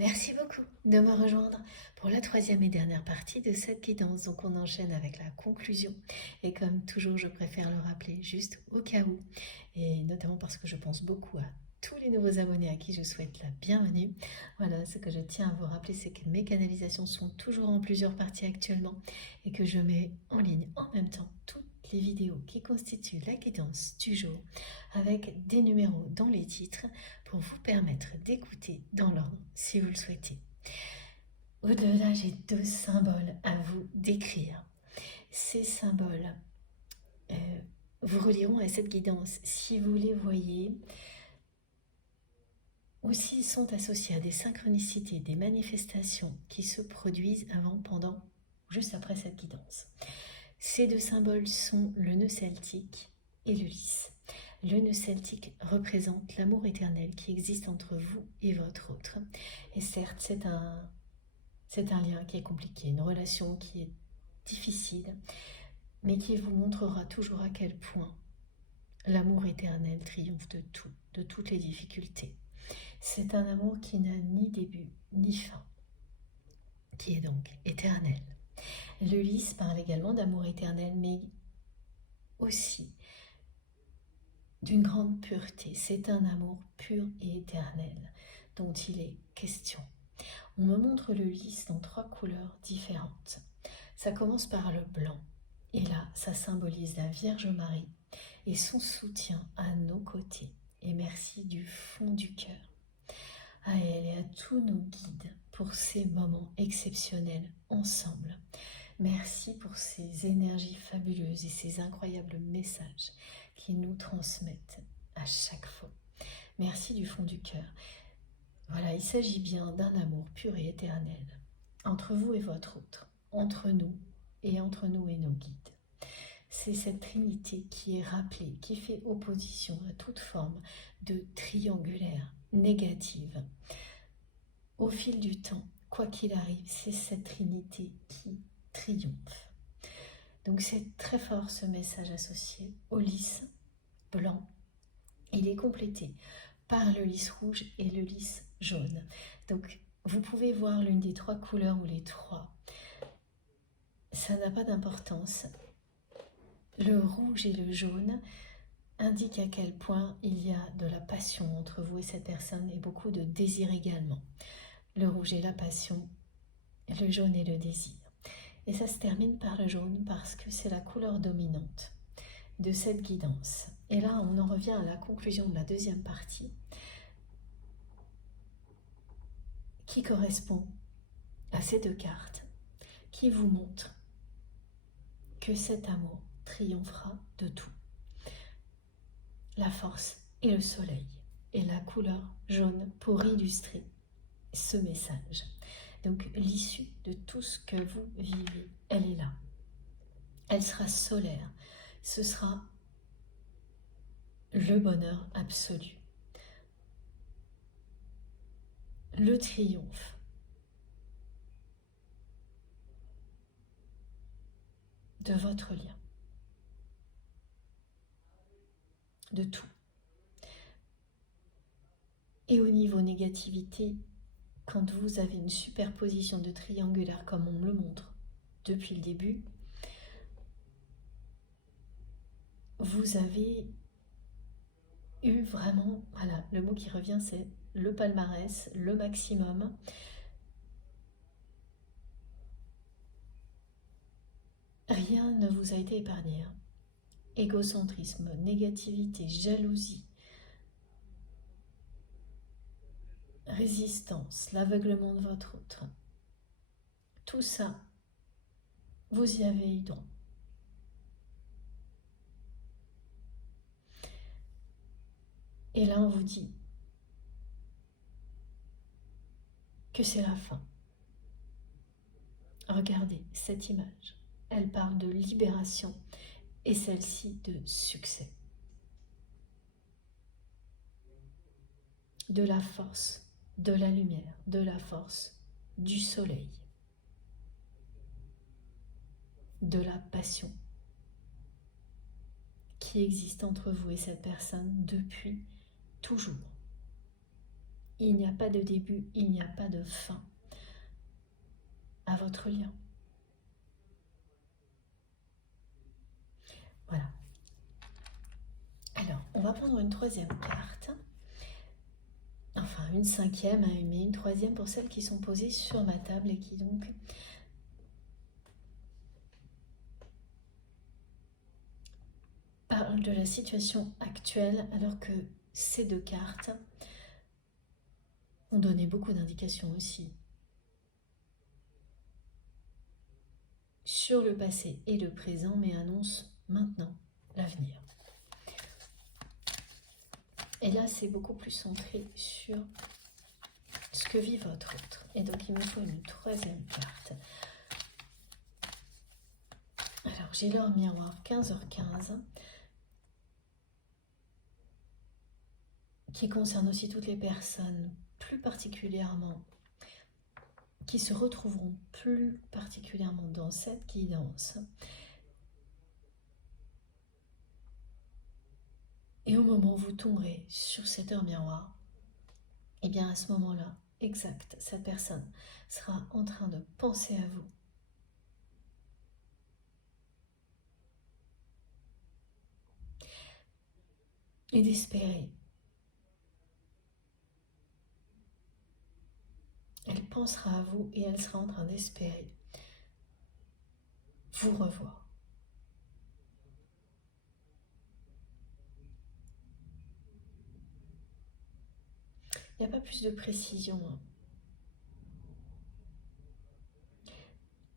Merci beaucoup de me rejoindre pour la troisième et dernière partie de cette guidance. Donc on enchaîne avec la conclusion. Et comme toujours, je préfère le rappeler juste au cas où, et notamment parce que je pense beaucoup à tous les nouveaux abonnés à qui je souhaite la bienvenue. Voilà, ce que je tiens à vous rappeler, c'est que mes canalisations sont toujours en plusieurs parties actuellement et que je mets en ligne en même temps toutes les vidéos qui constituent la guidance du jour avec des numéros dans les titres pour vous permettre d'écouter dans l'ordre si vous le souhaitez. Au-delà, j'ai deux symboles à vous décrire. Ces symboles vous relieront à cette guidance si vous les voyez ou s'ils sont associés à des synchronicités, des manifestations qui se produisent avant, pendant, juste après cette guidance. Ces deux symboles sont le nœud celtique et le lys. Le nœud celtique représente l'amour éternel qui existe entre vous et votre autre. Et certes, c'est un lien qui est compliqué, une relation qui est difficile, mais qui vous montrera toujours à quel point l'amour éternel triomphe de tout, de toutes les difficultés. C'est un amour qui n'a ni début ni fin, qui est donc éternel. Le lys parle également d'amour éternel, mais aussi d'une grande pureté. C'est un amour pur et éternel dont il est question. On me montre le lys dans trois couleurs différentes. Ça commence par le blanc. Et là, ça symbolise la Vierge Marie et son soutien à nos côtés. Et merci du fond du cœur à elle et à tous nos guides pour ces moments exceptionnels ensemble. Merci pour ces énergies fabuleuses et ces incroyables messages qu'ils nous transmettent à chaque fois. Merci du fond du cœur. Voilà, il s'agit bien d'un amour pur et éternel entre vous et votre autre, entre nous et nos guides. C'est cette trinité qui est rappelée, qui fait opposition à toute forme de triangulaire négative. Au fil du temps, quoi qu'il arrive, c'est cette trinité qui triomphe. Donc c'est très fort ce message associé au lys blanc. Il est complété par le lys rouge et le lys jaune. Donc vous pouvez voir l'une des trois couleurs ou les trois. Ça n'a pas d'importance. Le rouge et le jaune indiquent à quel point il y a de la passion entre vous et cette personne et beaucoup de désir également. Le rouge est la passion, le jaune est le désir. Et ça se termine par le jaune parce que c'est la couleur dominante de cette guidance. Et là, on en revient à la conclusion de la deuxième partie qui correspond à ces deux cartes qui vous montrent que cet amour triomphera de tout. La force et le soleil et la couleur jaune pour illustrer ce message. Donc l'issue de tout ce que vous vivez, elle est là. Elle sera solaire. Ce sera le bonheur absolu. Le triomphe. De votre lien. De tout. Et au niveau négativité, quand vous avez une superposition de triangulaire comme on me le montre depuis le début, vous avez eu vraiment, voilà, le mot qui revient c'est le palmarès, le maximum. Rien ne vous a été épargné. Égocentrisme, négativité, jalousie, résistance, l'aveuglement de votre autre. Tout ça, vous y avez eu droit. Et là, on vous dit que c'est la fin. Regardez cette image. Elle parle de libération et celle-ci de succès. De la force, de la lumière, de la force, du soleil, de la passion qui existe entre vous et cette personne depuis toujours. il n'y a pas de début, il n'y a pas de fin à votre lien. Voilà. Alors, on va prendre une troisième carte. Enfin, une cinquième, mais une troisième pour celles qui sont posées sur ma table et qui donc parlent de la situation actuelle, alors que ces deux cartes ont donné beaucoup d'indications aussi sur le passé et le présent, mais annoncent maintenant l'avenir. Et là, c'est beaucoup plus centré sur ce que vit votre autre. Et donc, il me faut une troisième carte. Alors, j'ai l'heure miroir 15h15, qui concerne aussi toutes les personnes, plus particulièrement, qui se retrouveront plus particulièrement dans cette guidance. Et au moment où vous tomberez sur cette heure miroir, et bien à ce moment-là, exact, cette personne sera en train de penser à vous. Et d'espérer. Elle pensera à vous et elle sera en train d'espérer vous revoir. Il n'y a pas plus de précision.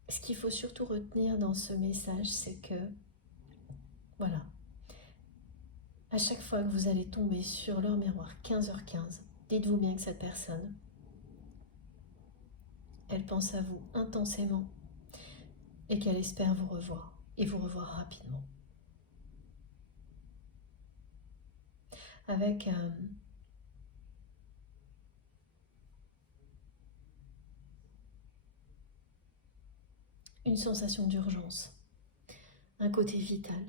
Ce qu'il faut surtout retenir dans ce message, c'est que, voilà, à chaque fois que vous allez tomber sur l'heure miroir 15h15, dites-vous bien que cette personne, elle pense à vous intensément et qu'elle espère vous revoir et vous revoir rapidement. Avec une sensation d'urgence, un côté vital.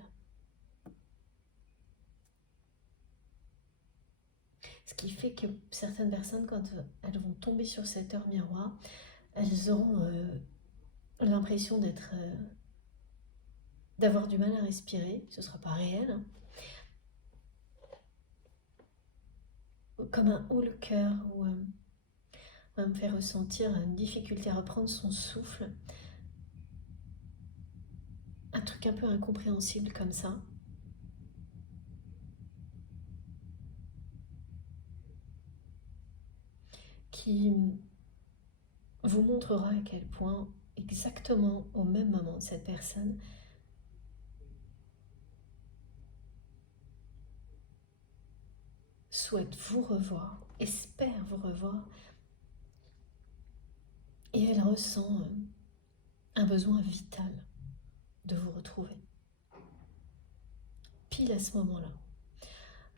Ce qui fait que certaines personnes, quand elles vont tomber sur cette heure miroir, elles auront l'impression d'avoir du mal à respirer. Ce ne sera pas réel. Hein. Comme un haut le cœur, ou va me faire ressentir une difficulté à reprendre son souffle. Un truc un peu incompréhensible comme ça. Qui vous montrera à quel point, exactement au même moment, cette personne souhaite vous revoir, espère vous revoir, et elle ressent un besoin vital de vous retrouver. Pile à ce moment-là.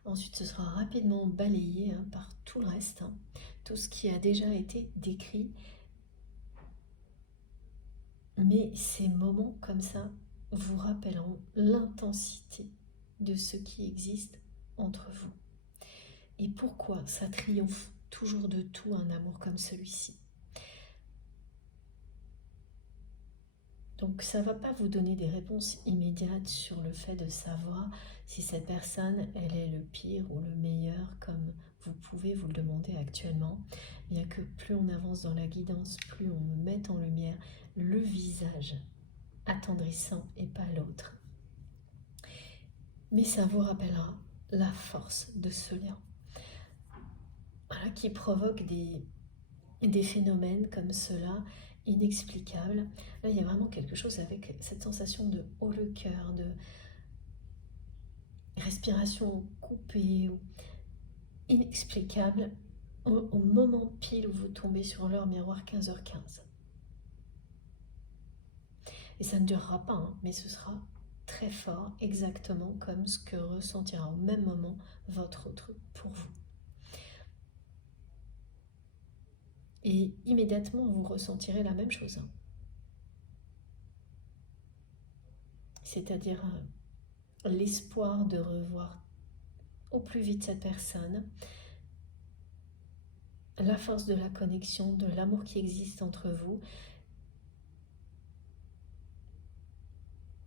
Ensuite, ce sera rapidement balayé par tout le reste, tout ce qui a déjà été décrit. Mais ces moments comme ça vous rappelleront l'intensité de ce qui existe entre vous. Et pourquoi ça triomphe toujours de tout un amour comme celui-ci. Donc ça ne va pas vous donner des réponses immédiates sur le fait de savoir si cette personne, elle est le pire ou le meilleur, comme vous pouvez vous le demander actuellement. Bien que plus on avance dans la guidance, plus on met en lumière le visage attendrissant et pas l'autre. Mais ça vous rappellera la force de ce lien. Voilà, qui provoque des phénomènes comme cela, inexplicables. Là, il y a vraiment quelque chose avec cette sensation de haut le cœur, de respiration coupée, inexplicable, au moment pile où vous tombez sur l'heure miroir 15h15. Et ça ne durera pas, mais ce sera très fort, exactement comme ce que ressentira au même moment votre autre pour vous. Et immédiatement, vous ressentirez la même chose. C'est-à-dire l'espoir de revoir au plus vite cette personne, la force de la connexion, de l'amour qui existe entre vous.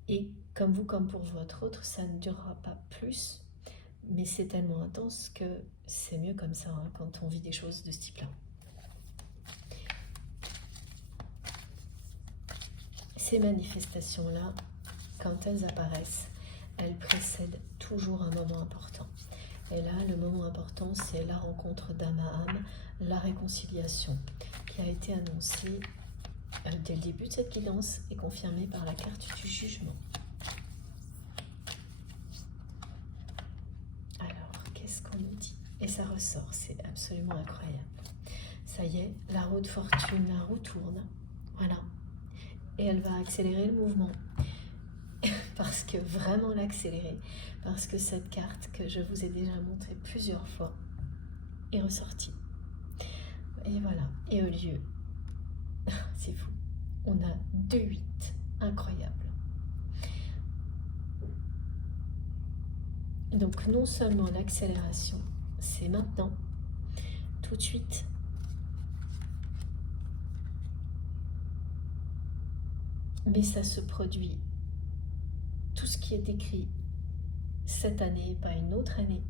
Et comme vous, comme pour votre autre, ça ne durera pas plus, mais c'est tellement intense que c'est mieux comme ça hein, quand on vit des choses de ce type-là. Ces manifestations-là, quand elles apparaissent, elles précèdent toujours un moment important. Et là, le moment important, c'est la rencontre d'âme à âme, la réconciliation, qui a été annoncée dès le début de cette guidance et confirmée par la carte du jugement. Alors, qu'est-ce qu'on nous dit? Et ça ressort, c'est absolument incroyable. Ça y est, la roue de fortune, la roue tourne, voilà. Et elle va accélérer le mouvement. Parce que vraiment l'accélérer, parce que cette carte que je vous ai déjà montrée plusieurs fois est ressortie. Et voilà, et au lieu, c'est fou, on a 2-8, incroyable. Donc non seulement l'accélération, c'est maintenant, tout de suite, mais ça se produit, tout ce qui est écrit cette année, pas une autre année,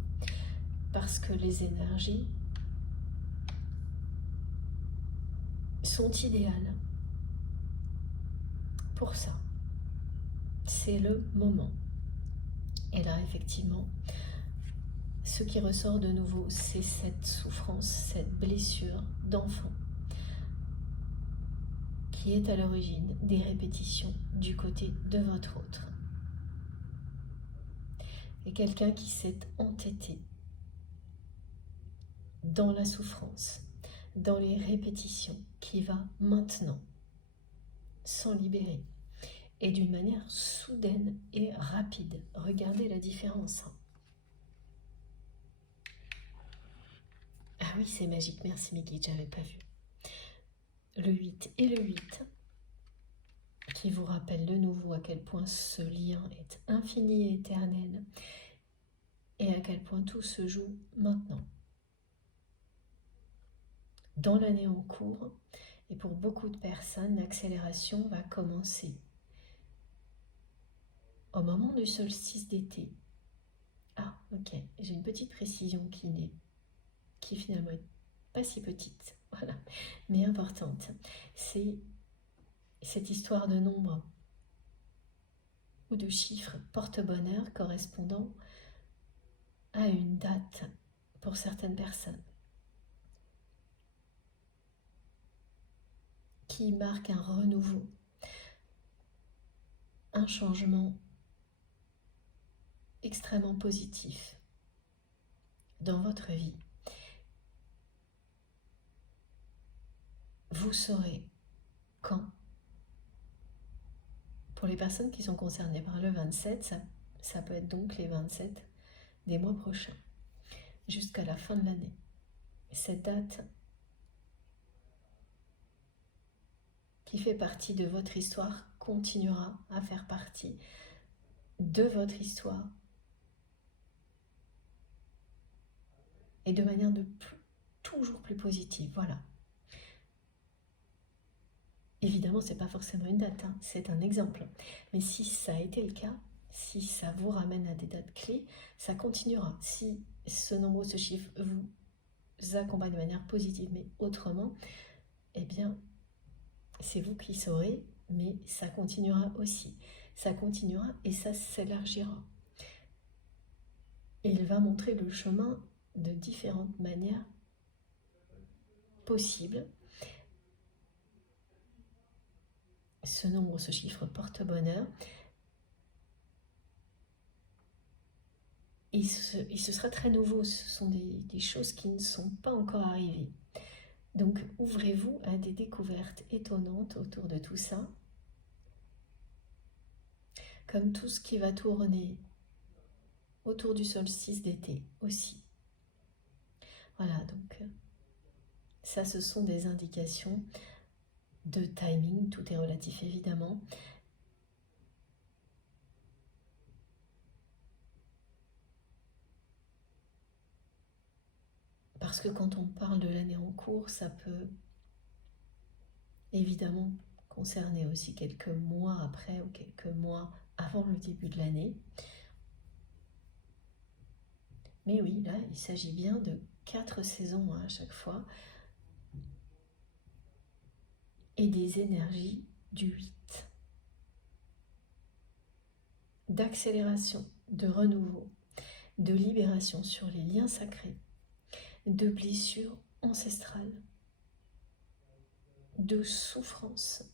parce que les énergies sont idéales pour ça. C'est le moment. Et là, effectivement, ce qui ressort de nouveau, c'est cette souffrance, cette blessure d'enfant qui est à l'origine des répétitions du côté de votre autre. Et quelqu'un qui s'est entêté dans la souffrance, dans les répétitions, qui va maintenant s'en libérer. Et d'une manière soudaine et rapide. Regardez la différence. Ah oui, c'est magique. Merci Miki, j'avais pas vu. Le 8 et le 8 qui vous rappelle de nouveau à quel point ce lien est infini et éternel et à quel point tout se joue maintenant. Dans l'année en cours, et pour beaucoup de personnes, l'accélération va commencer au moment du solstice d'été. Ah, ok, j'ai une petite précision qui finalement est pas si petite, voilà, mais importante. C'est cette histoire de nombres ou de chiffres porte-bonheur correspondant à une date pour certaines personnes qui marque un renouveau, un changement extrêmement positif dans votre vie. Vous saurez quand. Pour les personnes qui sont concernées par le 27, ça peut être donc les 27 des mois prochains, jusqu'à la fin de l'année. Cette date qui fait partie de votre histoire continuera à faire partie de votre histoire et de manière toujours plus positive. Voilà. Évidemment, ce n'est pas forcément une date, hein, c'est un exemple. Mais si ça a été le cas, si ça vous ramène à des dates clés, ça continuera. Si ce nombre, ce chiffre vous accompagne de manière positive, mais autrement, eh bien, c'est vous qui saurez, mais ça continuera aussi. Ça continuera et ça s'élargira. Et il va montrer le chemin de différentes manières possibles. Ce nombre, ce chiffre porte bonheur. Et ce sera très nouveau, ce sont des choses qui ne sont pas encore arrivées. Donc ouvrez-vous à des découvertes étonnantes autour de tout ça, comme tout ce qui va tourner autour du solstice d'été aussi. Voilà, donc ça ce sont des indications de timing, tout est relatif évidemment. Parce que quand on parle de l'année en cours, ça peut évidemment concerner aussi quelques mois après ou quelques mois avant le début de l'année. Mais oui, là, il s'agit bien de 4 saisons à chaque fois et des énergies du 8. D'accélération, de renouveau, de libération sur les liens sacrés, de blessures ancestrales, de souffrances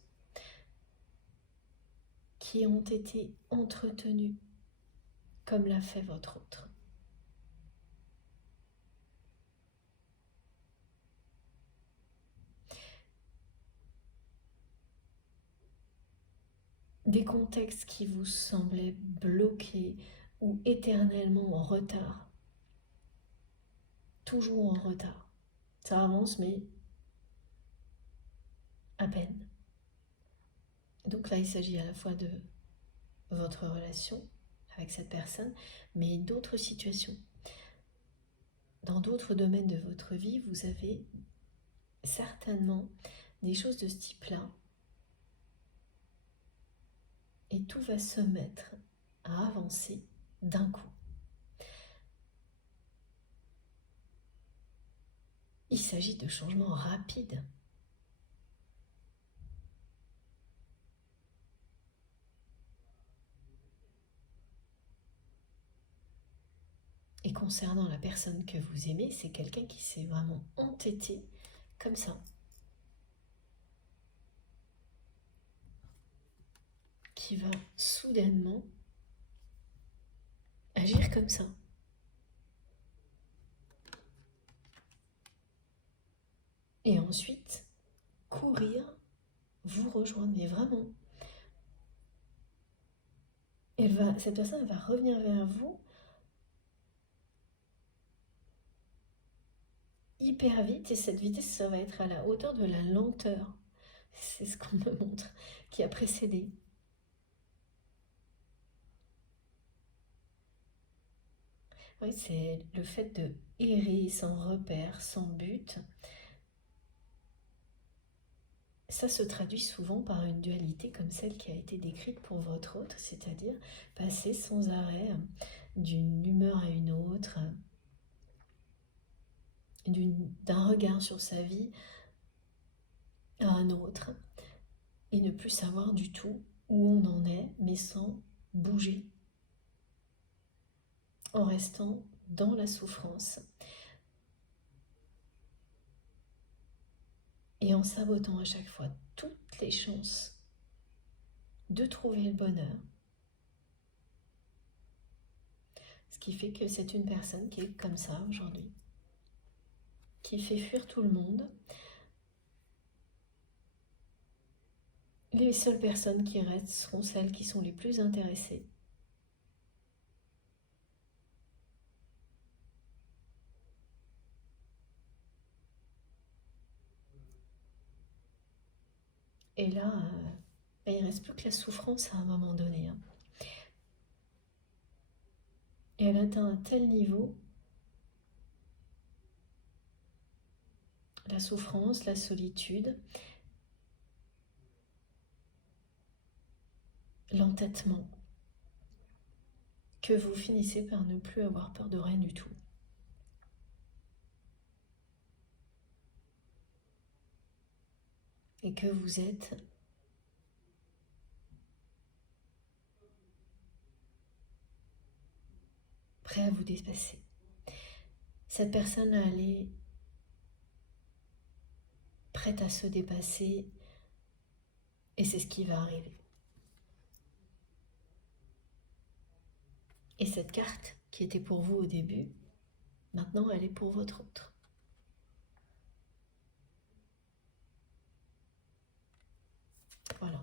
qui ont été entretenues comme l'a fait votre autre. Des contextes qui vous semblaient bloqués ou éternellement en retard. Toujours en retard. Ça avance, mais à peine. Donc là, il s'agit à la fois de votre relation avec cette personne, mais d'autres situations. Dans d'autres domaines de votre vie, vous avez certainement des choses de ce type-là. Et tout va se mettre à avancer d'un coup. Il s'agit de changements rapides. Et concernant la personne que vous aimez, c'est quelqu'un qui s'est vraiment entêté comme ça. Qui va soudainement agir comme ça. Et ensuite, courir, vous rejoindre, mais vraiment. Cette personne va revenir vers vous hyper vite, et cette vitesse, ça va être à la hauteur de la lenteur. C'est ce qu'on me montre, qui a précédé. Oui, c'est le fait de errer sans repère, sans but. Ça se traduit souvent par une dualité comme celle qui a été décrite pour votre autre, c'est-à-dire passer sans arrêt d'une humeur à une autre, d'un regard sur sa vie à un autre, et ne plus savoir du tout où on en est, mais sans bouger, en restant dans la souffrance et en sabotant à chaque fois toutes les chances de trouver le bonheur. Ce qui fait que c'est une personne qui est comme ça aujourd'hui, qui fait fuir tout le monde. Les seules personnes qui restent seront celles qui sont les plus intéressées. Et là, il ne reste plus que la souffrance à un moment donné. Et elle atteint un tel niveau, la souffrance, la solitude, l'entêtement, que vous finissez par ne plus avoir peur de rien du tout. Et que vous êtes prêt à vous dépasser. Cette personne, elle est prête à se dépasser, et c'est ce qui va arriver. Et cette carte qui était pour vous au début, maintenant elle est pour votre autre. Voilà.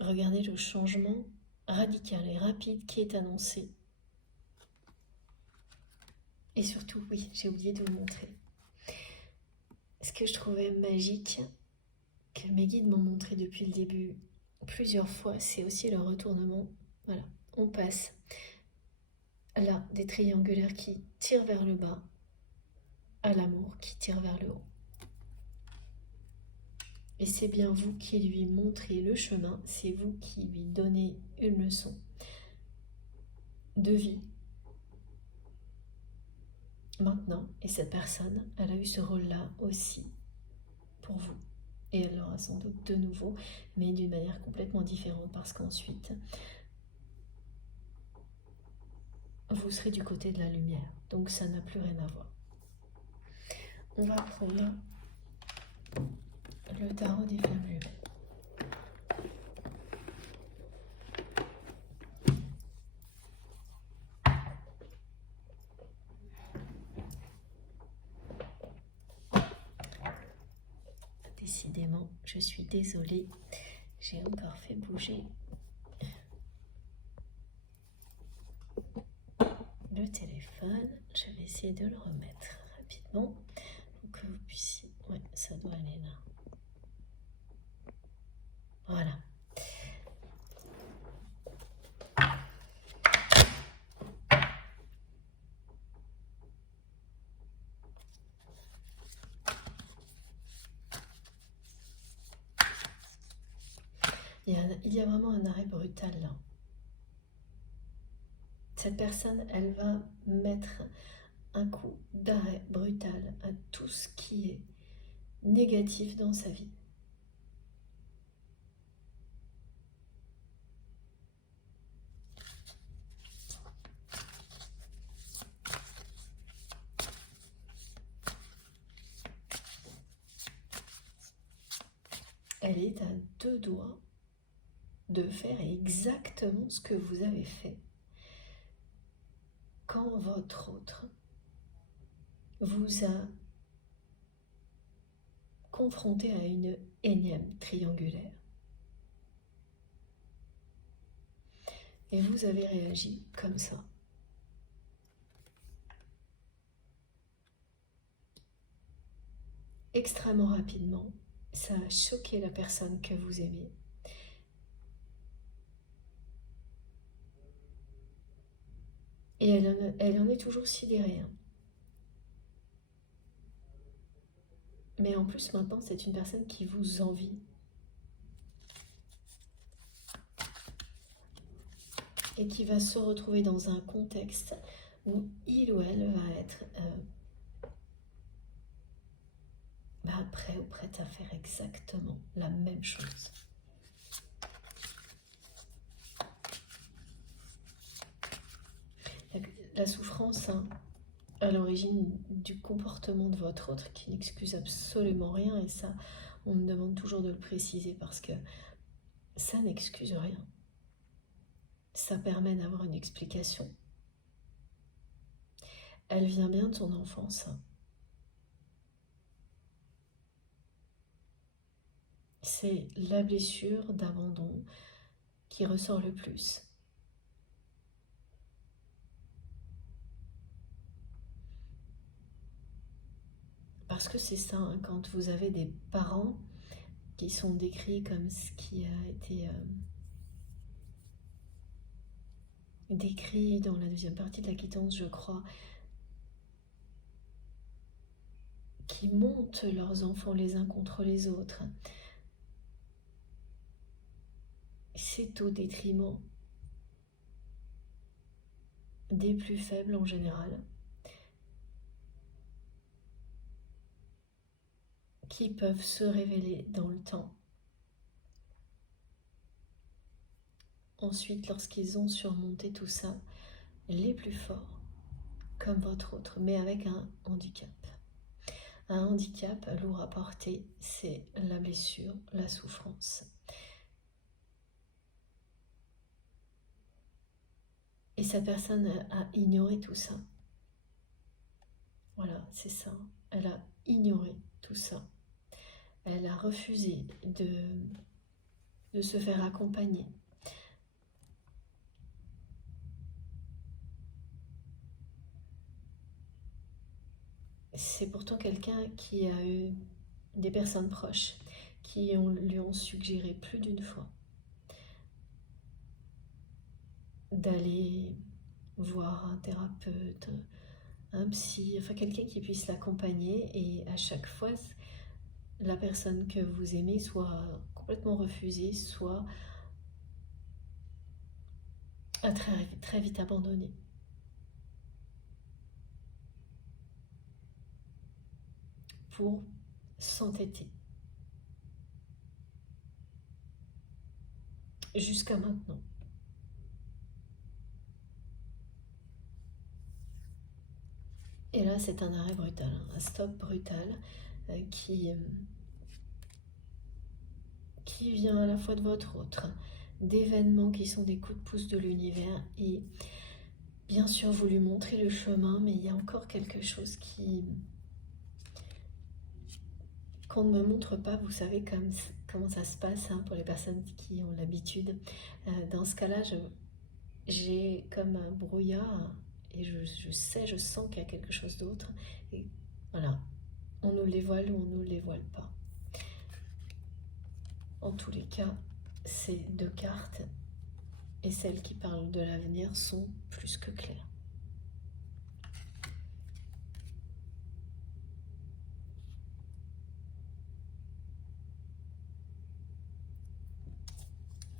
Regardez le changement radical et rapide qui est annoncé. Et surtout, oui, j'ai oublié de vous montrer. Ce que je trouvais magique, que mes guides m'ont montré depuis le début, plusieurs fois, c'est aussi le retournement. Voilà, on passe là des triangulaires qui tirent vers le bas à l'amour qui tire vers le haut. Et c'est bien vous qui lui montrez le chemin, c'est vous qui lui donnez une leçon de vie. Maintenant, et cette personne, elle a eu ce rôle-là aussi pour vous. Et elle l'aura sans doute de nouveau, mais d'une manière complètement différente, parce qu'ensuite, vous serez du côté de la lumière. Donc ça n'a plus rien à voir. On va prendre le tarot des flammes jumelles. Décidément, je suis désolée, j'ai encore fait bouger le téléphone. Je vais essayer de le remettre rapidement pour que vous puissiez... Ouais, ça doit aller là. Voilà. Il y a vraiment un arrêt brutal là. Cette personne, elle va mettre un coup d'arrêt brutal à tout ce qui est négatif dans sa vie. Elle est à deux doigts de faire exactement ce que vous avez fait quand votre autre vous a confronté à une énième triangulaire. Et vous avez réagi comme ça. Extrêmement rapidement, ça a choqué la personne que vous aimez. Et elle en est toujours sidérée. Hein. Mais en plus, maintenant, c'est une personne qui vous envie. Et qui va se retrouver dans un contexte où il ou elle va être prêt ou prête à faire exactement la même chose. La souffrance, hein, à l'origine du comportement de votre autre qui n'excuse absolument rien, et ça, on me demande toujours de le préciser parce que ça n'excuse rien. Ça permet d'avoir une explication. Elle vient bien de son enfance. C'est la blessure d'abandon qui ressort le plus. Parce que c'est ça, hein, quand vous avez des parents qui sont décrits comme ce qui a été décrit dans la deuxième partie de la quittance, je crois, qui montent leurs enfants les uns contre les autres. C'est au détriment des plus faibles en général, qui peuvent se révéler dans le temps. Ensuite, lorsqu'ils ont surmonté tout ça, les plus forts, comme votre autre, mais avec un handicap. Un handicap lourd à porter, c'est la blessure, la souffrance. Et cette personne a ignoré tout ça. Voilà, c'est ça. Elle a ignoré tout ça. Elle a refusé de se faire accompagner. C'est pourtant quelqu'un qui a eu des personnes proches qui lui ont suggéré plus d'une fois d'aller voir un thérapeute, un psy, enfin quelqu'un qui puisse l'accompagner et à chaque fois la personne que vous aimez soit complètement refusée, soit très, très vite abandonnée. Pour s'entêter. Jusqu'à maintenant. Et là, c'est un arrêt brutal, un stop brutal qui vient à la fois de votre autre, d'événements qui sont des coups de pouce de l'univers et bien sûr vous lui montrez le chemin, mais il y a encore quelque chose qu'on ne me montre pas. Vous savez comment ça se passe pour les personnes qui ont l'habitude. Dans ce cas-là, j'ai comme un brouillard et je sens qu'il y a quelque chose d'autre. Et voilà, on nous le dévoile ou on ne nous le dévoile pas. En tous les cas, ces deux cartes et celles qui parlent de l'avenir sont plus que claires.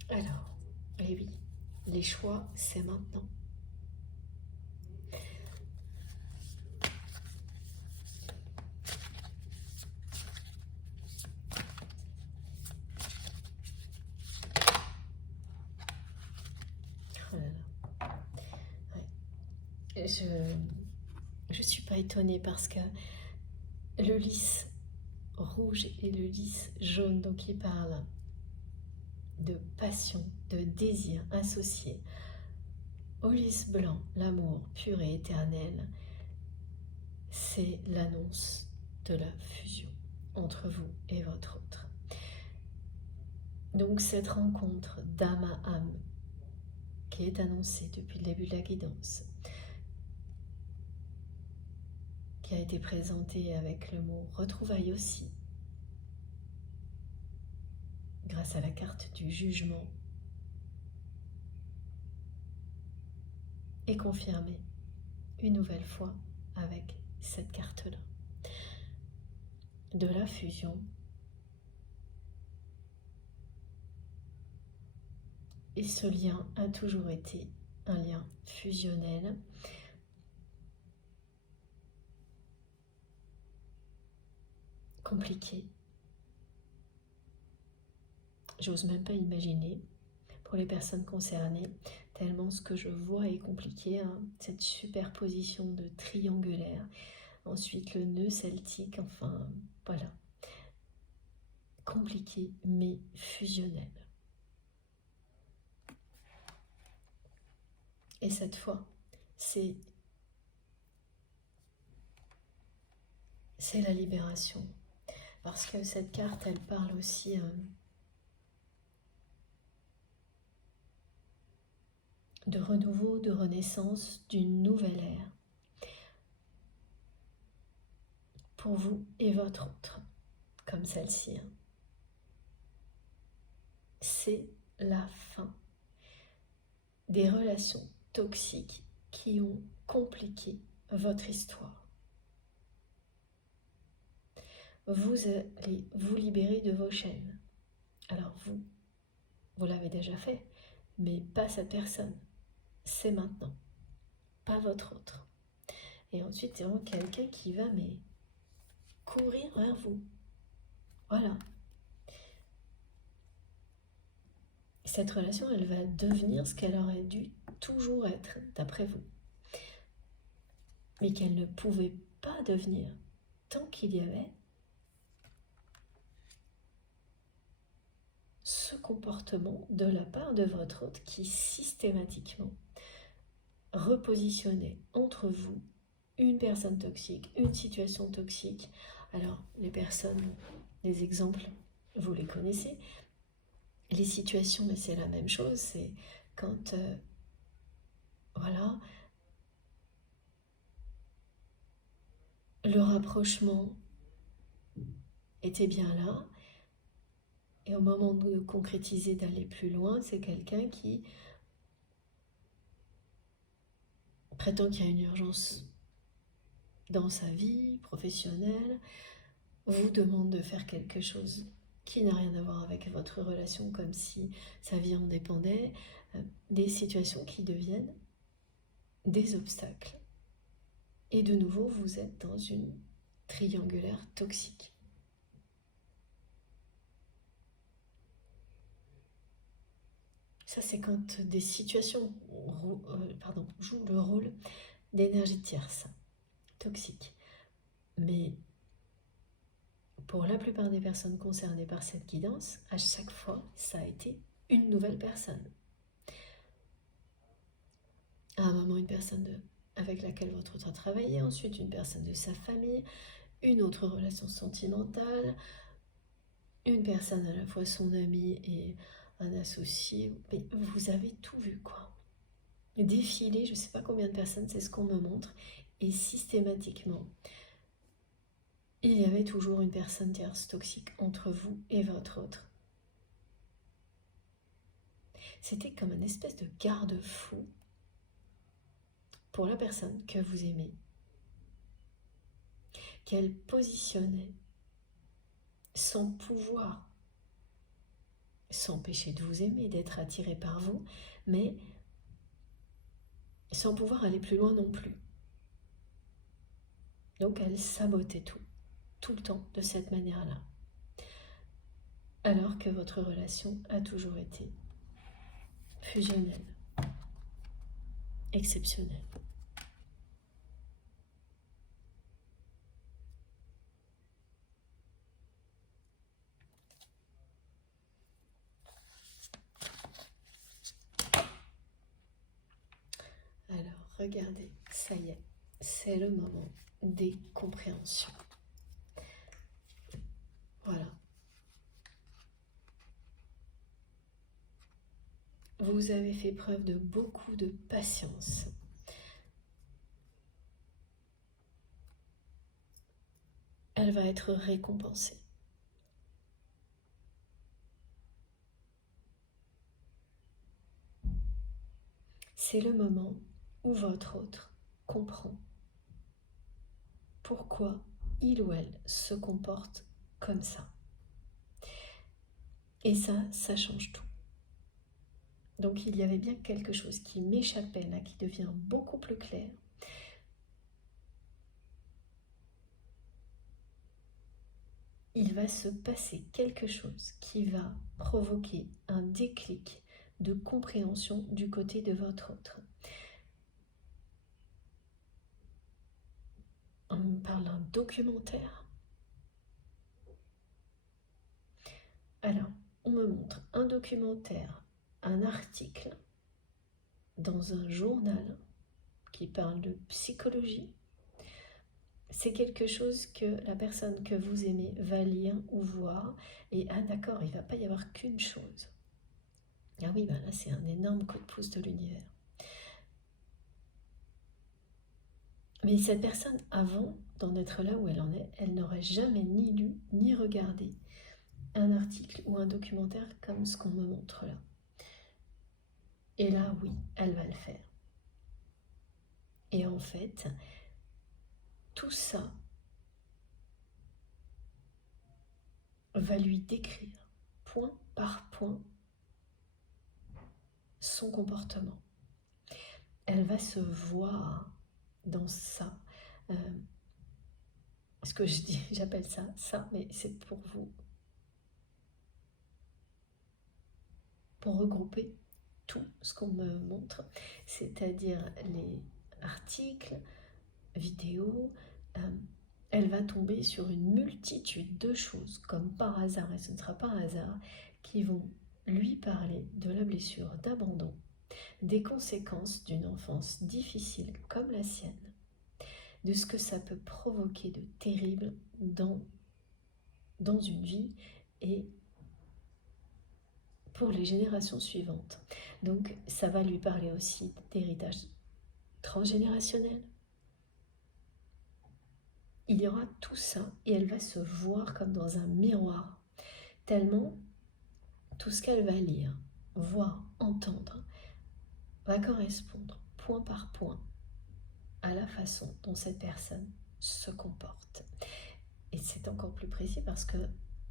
Alors, eh oui, les choix, c'est maintenant. Oh là là. Ouais. Je suis pas étonnée parce que le lys rouge et le lys jaune, donc il parle de passion, de désir associé au lys blanc, l'amour pur et éternel, c'est l'annonce de la fusion entre vous et votre autre. Donc cette rencontre d'âme à âme qui est annoncée depuis le début de la guidance, qui a été présentée avec le mot retrouvailles aussi, grâce à la carte du jugement, est confirmée une nouvelle fois avec cette carte-là de la fusion. Et ce lien a toujours été un lien fusionnel. Compliqué. J'ose même pas imaginer pour les personnes concernées, tellement ce que je vois est compliqué. Cette superposition de triangulaire, ensuite le nœud celtique, enfin voilà. Compliqué mais fusionnel. Et cette fois, c'est la libération. Parce que cette carte, elle parle aussi de renouveau, de renaissance, d'une nouvelle ère. Pour vous et votre autre, comme celle-ci. C'est la fin des relations toxiques qui ont compliqué votre histoire. Vous allez vous libérer de vos chaînes. Alors vous l'avez déjà fait, mais pas cette personne. C'est maintenant, pas votre autre. Et ensuite, c'est vraiment quelqu'un qui va courir vers vous. Voilà. Cette relation, elle va devenir ce qu'elle aurait dû toujours être, d'après vous. Mais qu'elle ne pouvait pas devenir tant qu'il y avait ce comportement de la part de votre hôte qui systématiquement repositionnait entre vous une personne toxique, une situation toxique. Alors, les personnes, les exemples, vous les connaissez. Les situations, mais c'est la même chose. C'est quand, voilà, le rapprochement était bien là. Et au moment de concrétiser, d'aller plus loin, c'est quelqu'un qui prétend qu'il y a une urgence dans sa vie professionnelle, vous demande de faire quelque chose qui n'a rien à voir avec votre relation, comme si sa vie en dépendait, des situations qui deviennent des obstacles. Et de nouveau, vous êtes dans une triangulaire toxique. Ça, c'est quand des situations jouent le rôle d'énergie tierce, toxique. Mais pour la plupart des personnes concernées par cette guidance, à chaque fois, ça a été une nouvelle personne. À un moment, une personne avec laquelle votre autre a travaillé, ensuite une personne de sa famille, une autre relation sentimentale, une personne à la fois son ami et un associé. Mais vous avez tout vu, quoi. Défiler, je ne sais pas combien de personnes, c'est ce qu'on me montre, et systématiquement, il y avait toujours une personne tierce toxique entre vous et votre autre. C'était comme une espèce de garde-fou pour la personne que vous aimez, qu'elle positionnait sans pouvoir s'empêcher de vous aimer, d'être attiré par vous, mais sans pouvoir aller plus loin non plus. Donc elle sabotait tout le temps de cette manière-là. Alors que votre relation a toujours été fusionnelle, exceptionnelle. Alors, regardez, ça y est, c'est le moment des compréhensions. Voilà. Vous avez fait preuve de beaucoup de patience. Elle va être récompensée. C'est le moment où votre autre comprend pourquoi il ou elle se comporte comme ça. Et ça change tout. Donc il y avait bien quelque chose qui m'échappait là, qui devient beaucoup plus clair. Il va se passer quelque chose qui va provoquer un déclic de compréhension du côté de votre autre. On me parle d'un documentaire. Alors, on me montre un documentaire, un article dans un journal qui parle de psychologie. C'est quelque chose que la personne que vous aimez va lire ou voir. Et ah d'accord, il ne va pas y avoir qu'une chose. Ah oui, ben là c'est un énorme coup de pouce de l'univers. Mais cette personne, avant d'en être là où elle en est, elle n'aurait jamais ni lu ni regardé un article ou un documentaire comme ce qu'on me montre là. Et là, oui, elle va le faire. Et en fait, tout ça va lui décrire, point par point, son comportement. Elle va se voir dans ça. Ce que je dis, j'appelle ça, mais c'est pour vous. Pour regrouper tout ce qu'on me montre, c'est-à-dire les articles, vidéos, elle va tomber sur une multitude de choses, comme par hasard, et ce ne sera pas un hasard, qui vont lui parler de la blessure d'abandon, des conséquences d'une enfance difficile comme la sienne, de ce que ça peut provoquer de terrible dans une vie et pour les générations suivantes. Donc ça va lui parler aussi d'héritage transgénérationnel. Il y aura tout ça et elle va se voir comme dans un miroir, tellement tout ce qu'elle va lire, voir, entendre, va correspondre point par point à la façon dont cette personne se comporte. Et c'est encore plus précis parce que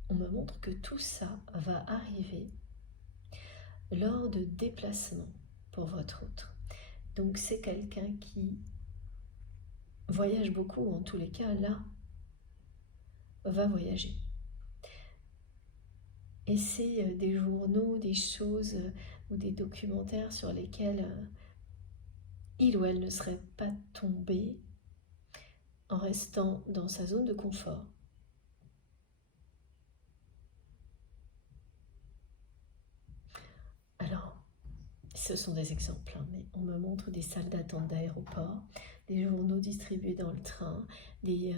on me montre que tout ça va arriver lors de déplacements pour votre autre. Donc c'est quelqu'un qui voyage beaucoup, ou en tous les cas là, va voyager. Et c'est des journaux, des choses ou des documentaires sur lesquels il ou elle ne serait pas tombé en restant dans sa zone de confort. Alors, ce sont des exemples, hein, mais on me montre des salles d'attente d'aéroport, des journaux distribués dans le train, des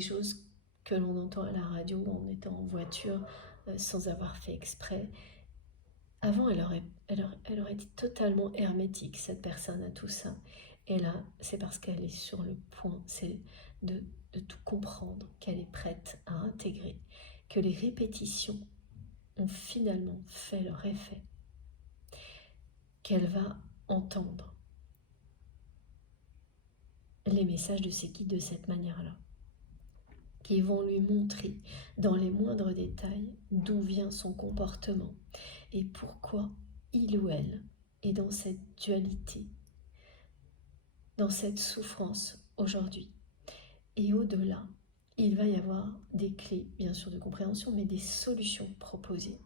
choses que l'on entend à la radio en étant en voiture sans avoir fait exprès. Avant, elle aurait été totalement hermétique, cette personne, à tout ça. Et là, c'est parce qu'elle est sur le point, c'est de tout comprendre, qu'elle est prête à intégrer, que les répétitions ont finalement fait leur effet, qu'elle va entendre les messages de ses guides de cette manière-là, qui vont lui montrer dans les moindres détails d'où vient son comportement et pourquoi il ou elle est dans cette dualité, dans cette souffrance aujourd'hui. Et au-delà, il va y avoir des clés, bien sûr, de compréhension, mais des solutions proposées.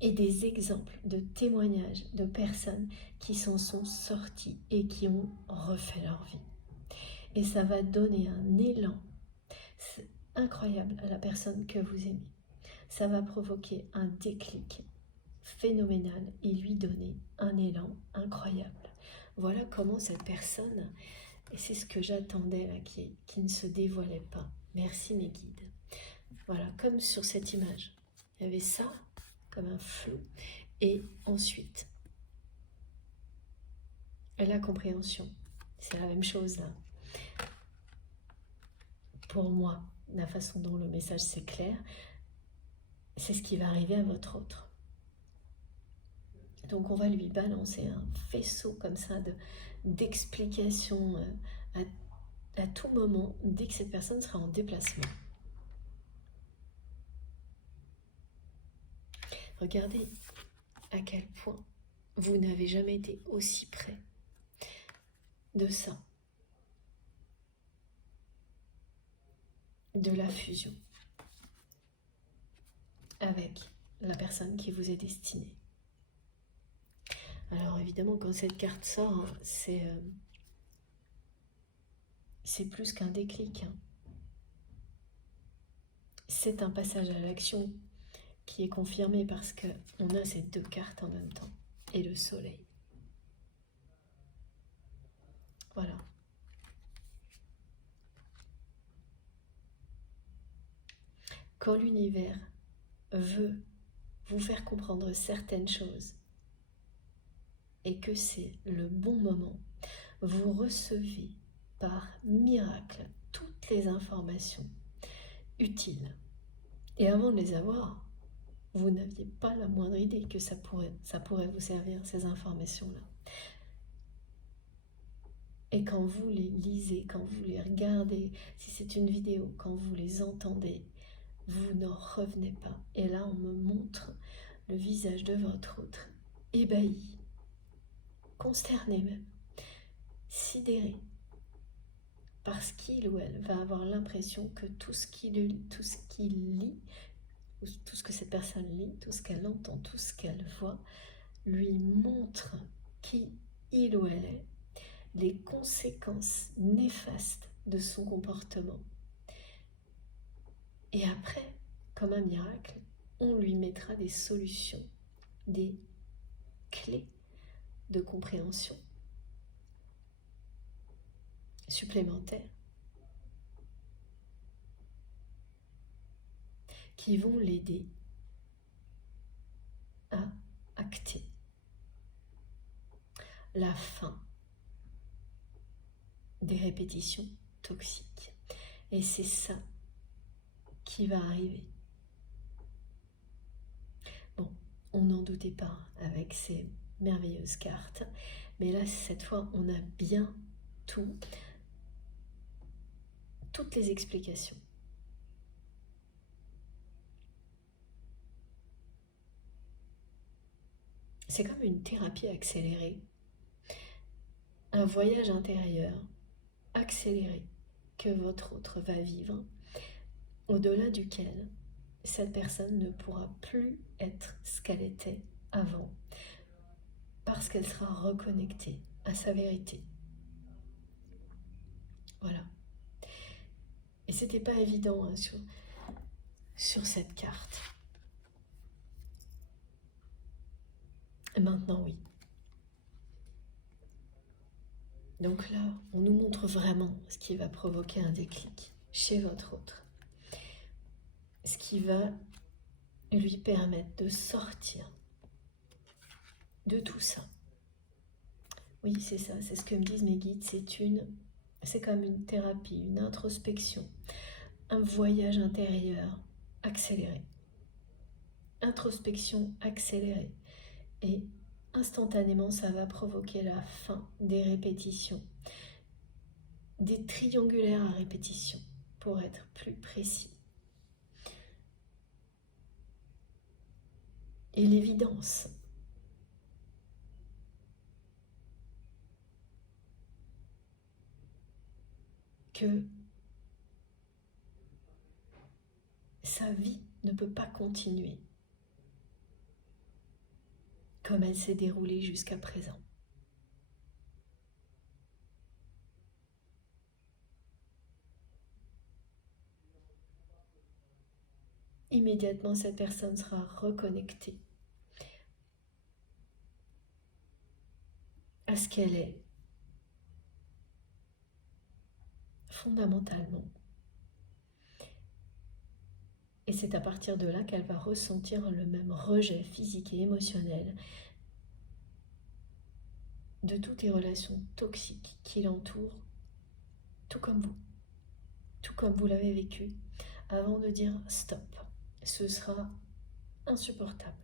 Et des exemples de témoignages de personnes qui s'en sont sorties et qui ont refait leur vie. Et ça va donner un élan incroyable à la personne que vous aimez. Ça va provoquer un déclic phénoménal et lui donner un élan incroyable. Voilà comment cette personne, et c'est ce que j'attendais là, qui ne se dévoilait pas. Merci mes guides. Voilà, comme sur cette image, il y avait ça comme un flou, et ensuite la compréhension, c'est la même chose là. Pour moi, la façon dont le message s'éclaire, c'est ce qui va arriver à votre autre. Donc on va lui balancer un faisceau comme ça d'explications à tout moment dès que cette personne sera en déplacement. Regardez à quel point vous n'avez jamais été aussi près de ça, de la fusion avec la personne qui vous est destinée. Alors évidemment, quand cette carte sort, hein, c'est plus qu'un déclic. Hein. C'est un passage à l'action qui est confirmé parce qu'on a ces deux cartes en même temps et le soleil. Voilà. Quand l'univers veut vous faire comprendre certaines choses et que c'est le bon moment, vous recevez par miracle toutes les informations utiles. Et avant de les avoir, vous n'aviez pas la moindre idée que ça pourrait vous servir, ces informations-là. Et quand vous les lisez, quand vous les regardez, si c'est une vidéo, quand vous les entendez, vous n'en revenez pas. Et là, on me montre le visage de votre autre, ébahi, consterné même, sidéré, parce qu'il ou elle va avoir l'impression que tout ce qu'il lit, tout ce que cette personne lit, tout ce qu'elle entend, tout ce qu'elle voit, lui montre qui il ou elle est, les conséquences néfastes de son comportement. Et après, comme un miracle, on lui mettra des solutions, des clés de compréhension supplémentaires qui vont l'aider à acter la fin des répétitions toxiques. Et c'est ça qui va arriver. Bon, on n'en doutait pas avec ces merveilleuses cartes. Mais là, cette fois, on a bien toutes les explications. C'est comme une thérapie accélérée, un voyage intérieur accéléré que votre autre va vivre, au-delà duquel cette personne ne pourra plus être ce qu'elle était avant, parce qu'elle sera reconnectée à sa vérité. Voilà. Et c'était pas évident hein, sur cette carte. Et maintenant, oui. Donc là, on nous montre vraiment ce qui va provoquer un déclic chez votre autre. Ce qui va lui permettre de sortir de tout ça. Oui, c'est ça, c'est ce que me disent mes guides, c'est comme une thérapie, une introspection, un voyage intérieur accéléré. Introspection accélérée. Et instantanément, ça va provoquer la fin des répétitions, des triangulaires à répétition, pour être plus précis. Et l'évidence que sa vie ne peut pas continuer comme elle s'est déroulée jusqu'à présent. Immédiatement, cette personne sera reconnectée à ce qu'elle est fondamentalement. Et c'est à partir de là qu'elle va ressentir le même rejet physique et émotionnel de toutes les relations toxiques qui l'entourent, tout comme vous l'avez vécu, avant de dire stop, ce sera insupportable.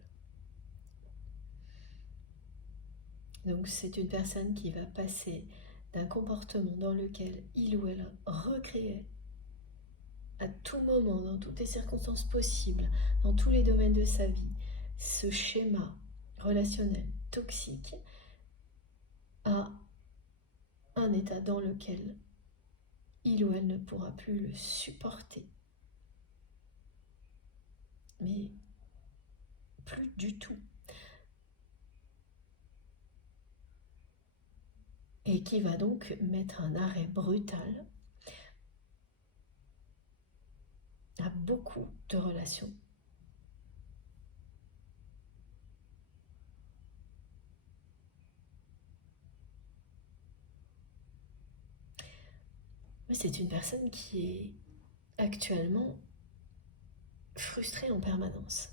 Donc c'est une personne qui va passer d'un comportement dans lequel il ou elle recréait à tout moment, dans toutes les circonstances possibles, dans tous les domaines de sa vie, ce schéma relationnel toxique, à un état dans lequel il ou elle ne pourra plus le supporter. Mais plus du tout. Et qui va donc mettre un arrêt brutal à beaucoup de relations. Mais c'est une personne qui est actuellement frustrée en permanence.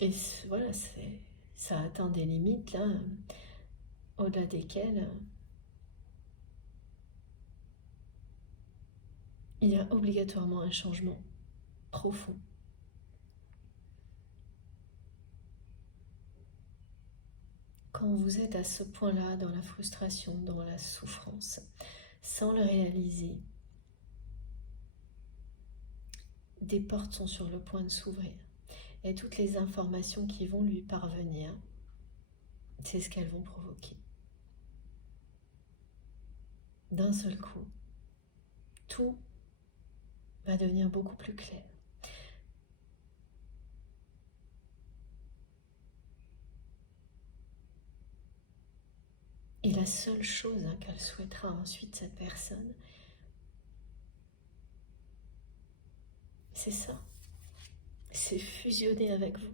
Et voilà, ça atteint des limites là, au-delà desquelles il y a obligatoirement un changement profond. Quand vous êtes à ce point-là, dans la frustration, dans la souffrance, sans le réaliser, des portes sont sur le point de s'ouvrir. Et toutes les informations qui vont lui parvenir, c'est ce qu'elles vont provoquer. D'un seul coup, tout va devenir beaucoup plus clair. Et la seule chose qu'elle souhaitera ensuite, cette personne, c'est ça. C'est fusionner avec vous.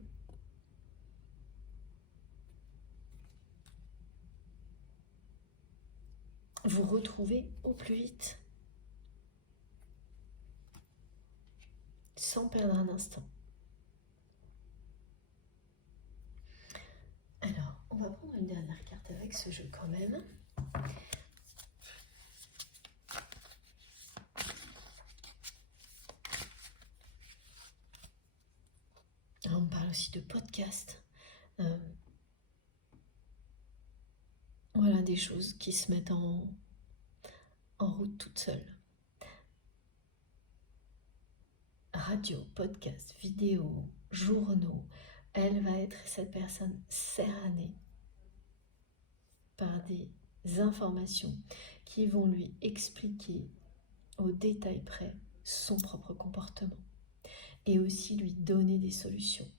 Vous retrouver au plus vite. Sans perdre un instant. Alors, on va prendre une dernière carte avec ce jeu quand même. aussi de podcasts. Voilà des choses qui se mettent en route toutes seules. Radio, podcast, vidéo, journaux, elle va être cette personne cernée par des informations qui vont lui expliquer au détail près son propre comportement et aussi lui donner des solutions.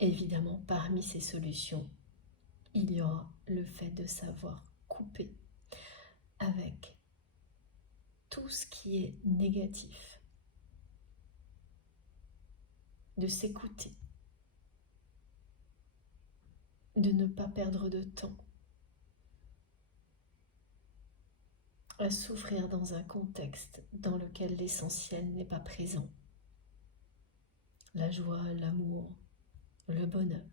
Évidemment, parmi ces solutions, il y aura le fait de savoir couper avec tout ce qui est négatif, de s'écouter, de ne pas perdre de temps à souffrir dans un contexte dans lequel l'essentiel n'est pas présent. La joie, l'amour, le bonheur.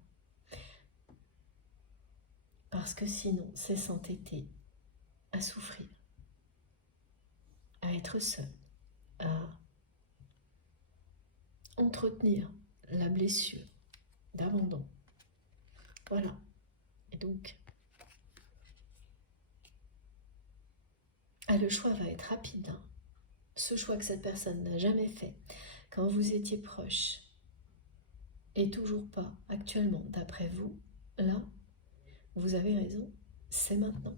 Parce que sinon, c'est s'entêter à souffrir, à être seul, à entretenir la blessure d'abandon. Voilà. Et donc, le choix va être rapide. Ce choix que cette personne n'a jamais fait quand vous étiez proche et toujours pas actuellement d'après vous, là, vous avez raison, c'est maintenant.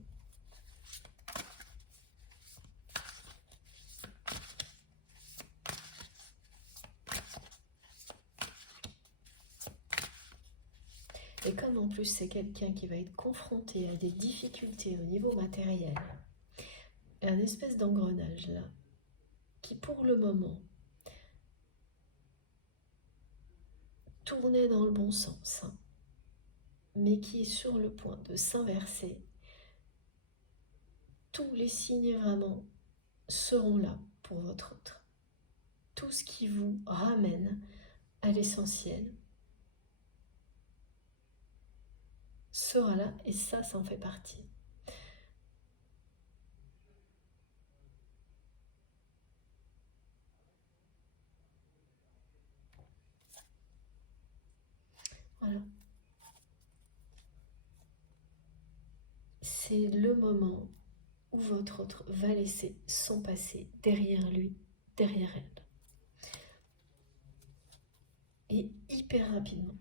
Et comme en plus c'est quelqu'un qui va être confronté à des difficultés au niveau matériel, un espèce d'engrenage là, qui pour le moment tournait dans le bon sens, mais qui est sur le point de s'inverser, tous les signes vraiment seront là pour votre autre. Tout ce qui vous ramène à l'essentiel sera là, et ça en fait partie. Voilà. C'est le moment où votre autre va laisser son passé derrière lui, derrière elle. Et hyper rapidement.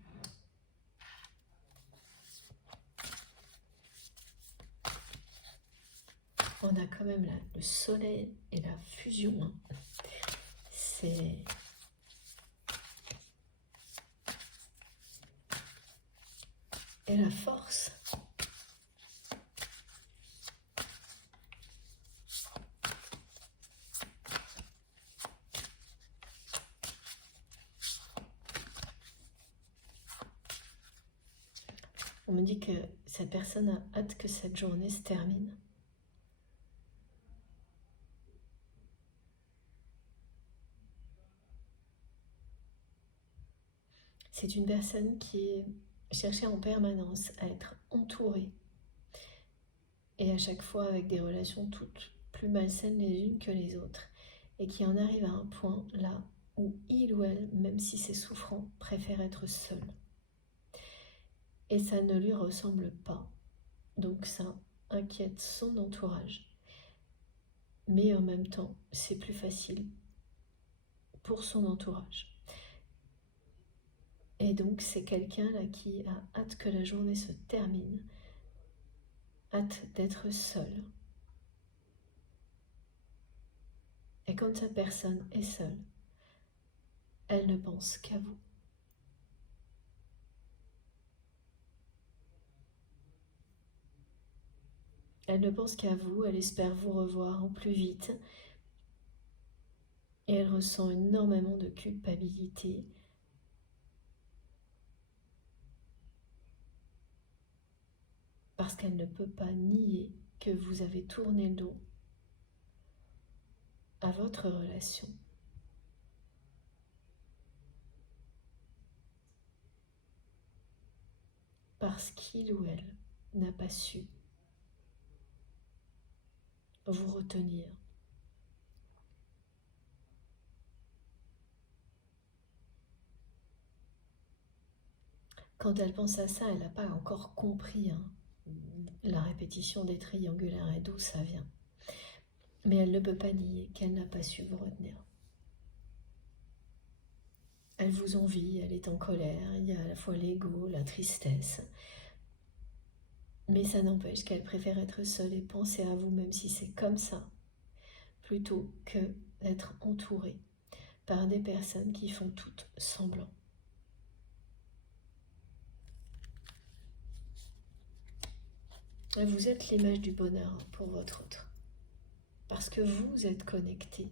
On a quand même là le soleil et la fusion. C'est... Et la force. On me dit que cette personne a hâte que cette journée se termine. C'est une personne qui cherchait en permanence à être entourée. Et à chaque fois avec des relations toutes plus malsaines les unes que les autres. Et qui en arrive à un point là où il ou elle, même si c'est souffrant, préfère être seul. Et ça ne lui ressemble pas. Donc ça inquiète son entourage. Mais en même temps, c'est plus facile pour son entourage. Et donc c'est quelqu'un là qui a hâte que la journée se termine, hâte d'être seul. Et quand cette personne est seule, elle ne pense qu'à vous. Elle ne pense qu'à vous, elle espère vous revoir au plus vite. Et elle ressent énormément de culpabilité. Parce qu'elle ne peut pas nier que vous avez tourné le dos à votre relation. Parce qu'il ou elle n'a pas su vous retenir. Quand elle pense à ça, elle n'a pas encore compris la répétition des triangulaires et d'où ça vient. Mais elle ne peut pas nier qu'elle n'a pas su vous retenir. Elle vous envie, elle est en colère, il y a à la fois l'ego, la tristesse. Mais ça n'empêche qu'elle préfère être seule et penser à vous, même si c'est comme ça, plutôt que d'être entourée par des personnes qui font toutes semblant. Vous êtes l'image du bonheur pour votre autre. Parce que vous êtes connecté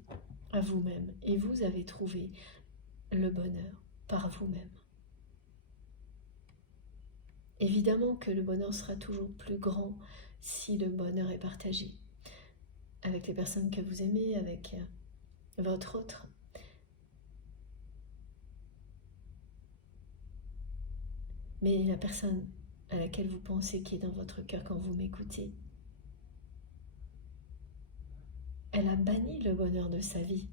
à vous-même et vous avez trouvé le bonheur par vous-même. Évidemment que le bonheur sera toujours plus grand si le bonheur est partagé avec les personnes que vous aimez, avec votre autre. Mais la personne à laquelle vous pensez qui est dans votre cœur quand vous m'écoutez, elle a banni le bonheur de sa vie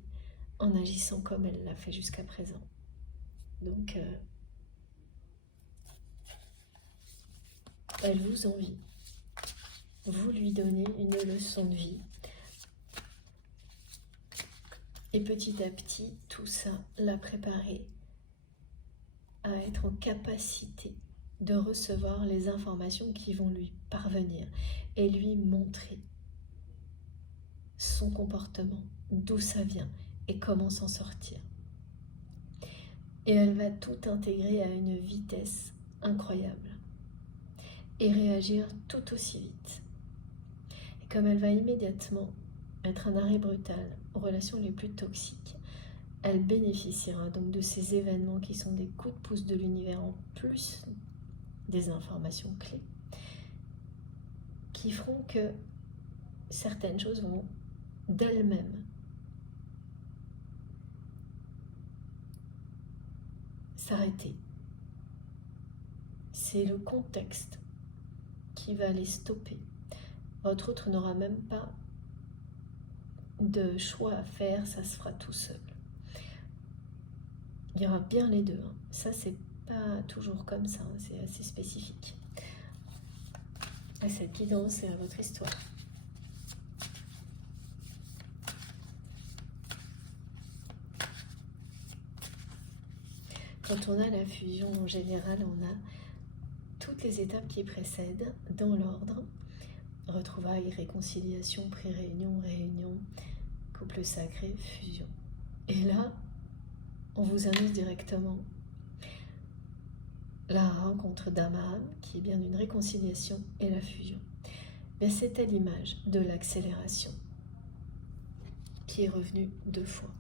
en agissant comme elle l'a fait jusqu'à présent. Donc, elle vous envie. Vous lui donnez une leçon de vie. Et petit à petit, tout ça l'a préparé à être en capacité de recevoir les informations qui vont lui parvenir et lui montrer son comportement, d'où ça vient et comment s'en sortir. Et elle va tout intégrer à une vitesse incroyable et réagir tout aussi vite. Et comme elle va immédiatement mettre un arrêt brutal aux relations les plus toxiques, elle bénéficiera donc de ces événements qui sont des coups de pouce de l'univers en plus des informations clés qui feront que certaines choses vont d'elles-mêmes s'arrêter. C'est le contexte qui va les stopper. Votre autre n'aura même pas de choix à faire, ça se fera tout seul. Il y aura bien les deux. Ça, c'est pas toujours comme ça, c'est assez spécifique. À cette guidance et à votre histoire. Quand on a la fusion, en général, on a toutes les étapes qui précèdent dans l'ordre. Retrouvailles, réconciliation, pré-réunion, réunion, couple sacré, fusion. Et là, on vous annonce directement la rencontre d'âme à âme, qui est bien une réconciliation, et la fusion. Mais c'est à l'image de l'accélération qui est revenue 2 fois.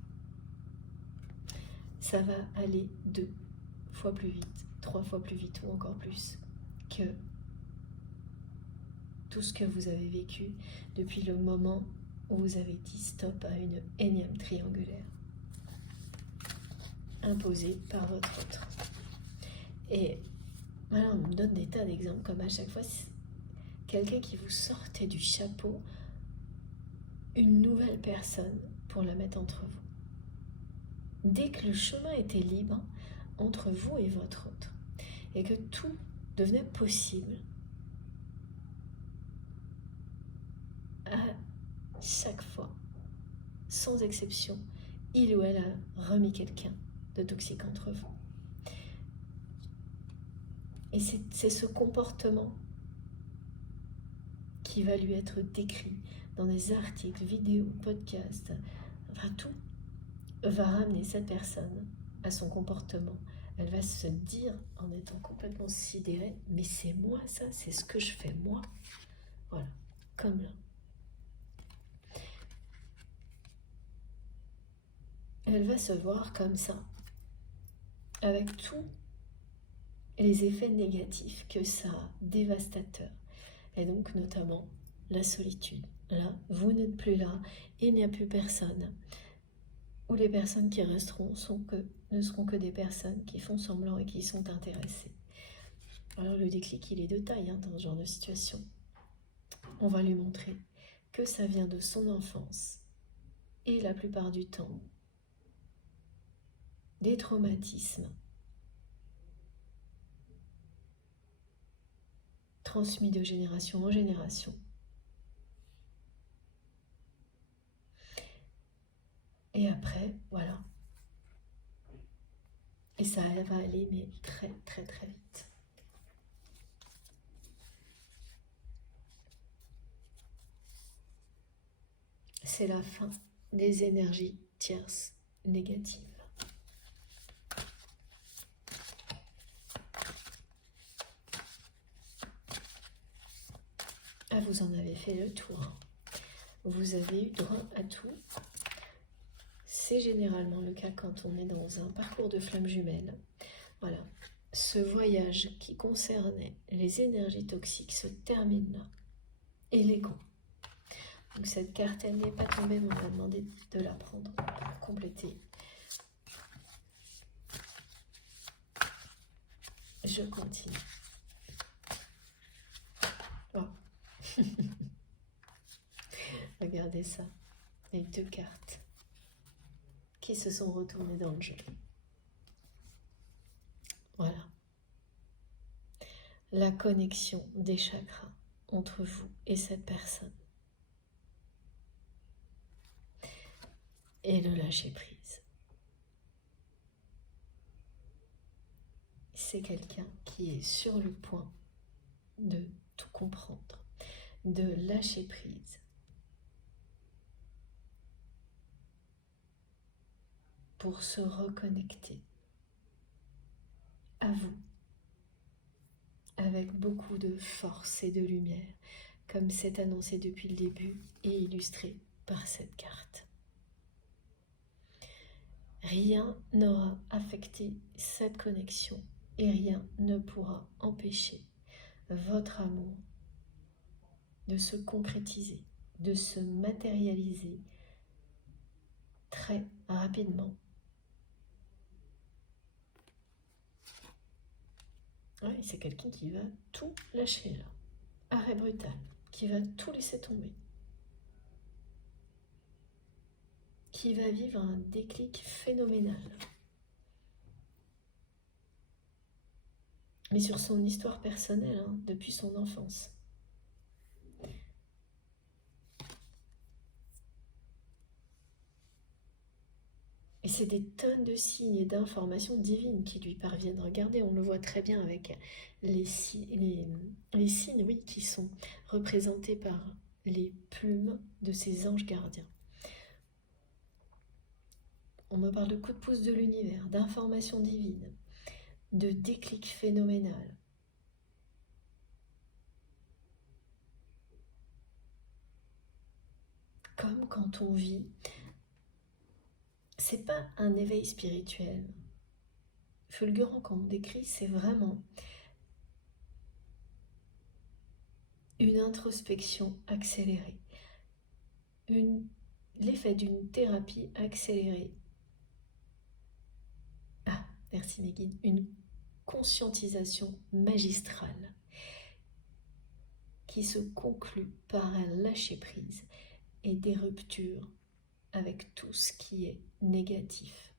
Ça va aller 2 fois plus vite, 3 fois plus vite ou encore plus que tout ce que vous avez vécu depuis le moment où vous avez dit stop à une énième triangulaire imposée par votre autre. Et voilà, on me donne des tas d'exemples, comme à chaque fois, quelqu'un qui vous sortait du chapeau une nouvelle personne pour la mettre entre vous. Dès que le chemin était libre entre vous et votre autre, et que tout devenait possible, à chaque fois, sans exception, il ou elle a remis quelqu'un de toxique entre vous. Et c'est ce comportement qui va lui être décrit dans des articles, vidéos, podcasts, enfin tout va ramener cette personne à son comportement. Elle va se dire, en étant complètement sidérée, mais c'est moi ça, c'est ce que je fais moi. Voilà, comme là. Elle va se voir comme ça, avec tous les effets négatifs que ça a, dévastateurs. Et donc notamment la solitude. Là, vous n'êtes plus là, il n'y a plus personne. Ou les personnes qui resteront ne seront que des personnes qui font semblant et qui sont intéressées. Alors le déclic, il est de taille dans ce genre de situation. On va lui montrer que ça vient de son enfance et la plupart du temps des traumatismes transmis de génération en génération. Et après, voilà. Et ça va aller, mais très très très vite. C'est la fin des énergies tierces négatives. Ah, vous en avez fait le tour. Vous avez eu droit à tout. C'est généralement le cas quand on est dans un parcours de flamme jumelle. Voilà. Ce voyage qui concernait les énergies toxiques se termine là. Et l'ego. Donc cette carte, elle n'est pas tombée, mais on m'a demandé de la prendre pour compléter. Je continue. Oh. Regardez ça. Les deux cartes qui se sont retournées dans le jeu. Voilà. La connexion des chakras entre vous et cette personne. Et le lâcher prise. C'est quelqu'un qui est sur le point de tout comprendre, de lâcher prise. Pour se reconnecter à vous, avec beaucoup de force et de lumière, comme c'est annoncé depuis le début et illustré par cette carte. Rien n'aura affecté cette connexion et rien ne pourra empêcher votre amour de se concrétiser, de se matérialiser très rapidement. Oui, c'est quelqu'un qui va tout lâcher là. Arrêt brutal, qui va tout laisser tomber. Qui va vivre un déclic phénoménal. Mais sur son histoire personnelle, depuis son enfance. Et c'est des tonnes de signes et d'informations divines qui lui parviennent. Regardez, on le voit très bien avec les signes, oui, qui sont représentés par les plumes de ces anges gardiens. On me parle de coup de pouce de l'univers, d'informations divines, de déclic phénoménal. Comme quand on vit, c'est pas un éveil spirituel fulgurant quand on décrit, c'est vraiment une introspection accélérée, l'effet d'une thérapie accélérée. Ah, merci Meguine, une conscientisation magistrale qui se conclut par un lâcher-prise et des ruptures avec tout ce qui est négatif.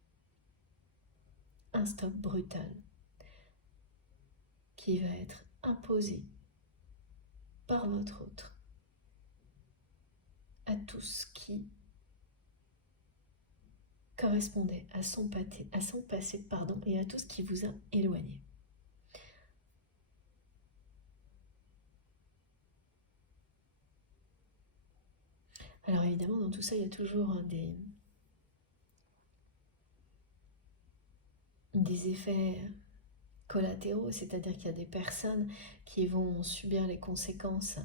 Un stop brutal qui va être imposé par votre autre à tout ce qui correspondait à son passé et à tout ce qui vous a éloigné. Alors évidemment, dans tout ça, il y a toujours des effets collatéraux, c'est-à-dire qu'il y a des personnes qui vont subir les conséquences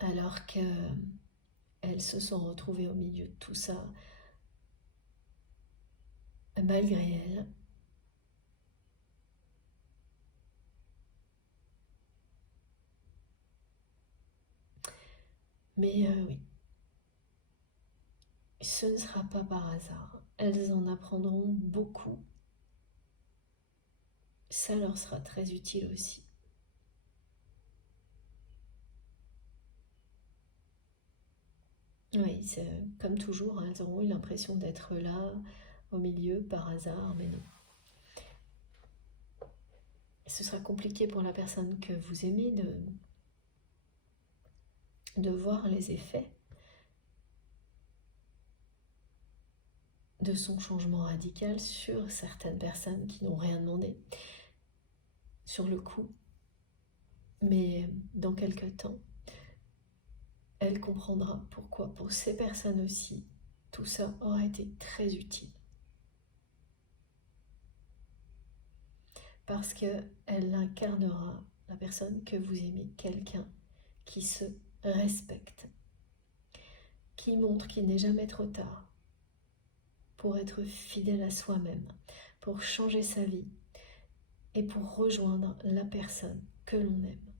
alors qu'elles se sont retrouvées au milieu de tout ça, malgré elles. Mais oui, ce ne sera pas par hasard. Elles en apprendront beaucoup. Ça leur sera très utile aussi. Oui, c'est comme toujours, elles auront eu l'impression d'être là, au milieu, par hasard, mais non. ce sera compliqué pour la personne que vous aimez de voir les effets de son changement radical sur certaines personnes qui n'ont rien demandé sur le coup. Mais dans quelque temps, elle comprendra pourquoi pour ces personnes aussi, tout ça aura été très utile. Parce qu'elle incarnera la personne que vous aimez, quelqu'un qui se respecte, qui montre qu'il n'est jamais trop tard pour être fidèle à soi-même, pour changer sa vie et pour rejoindre la personne que l'on aime.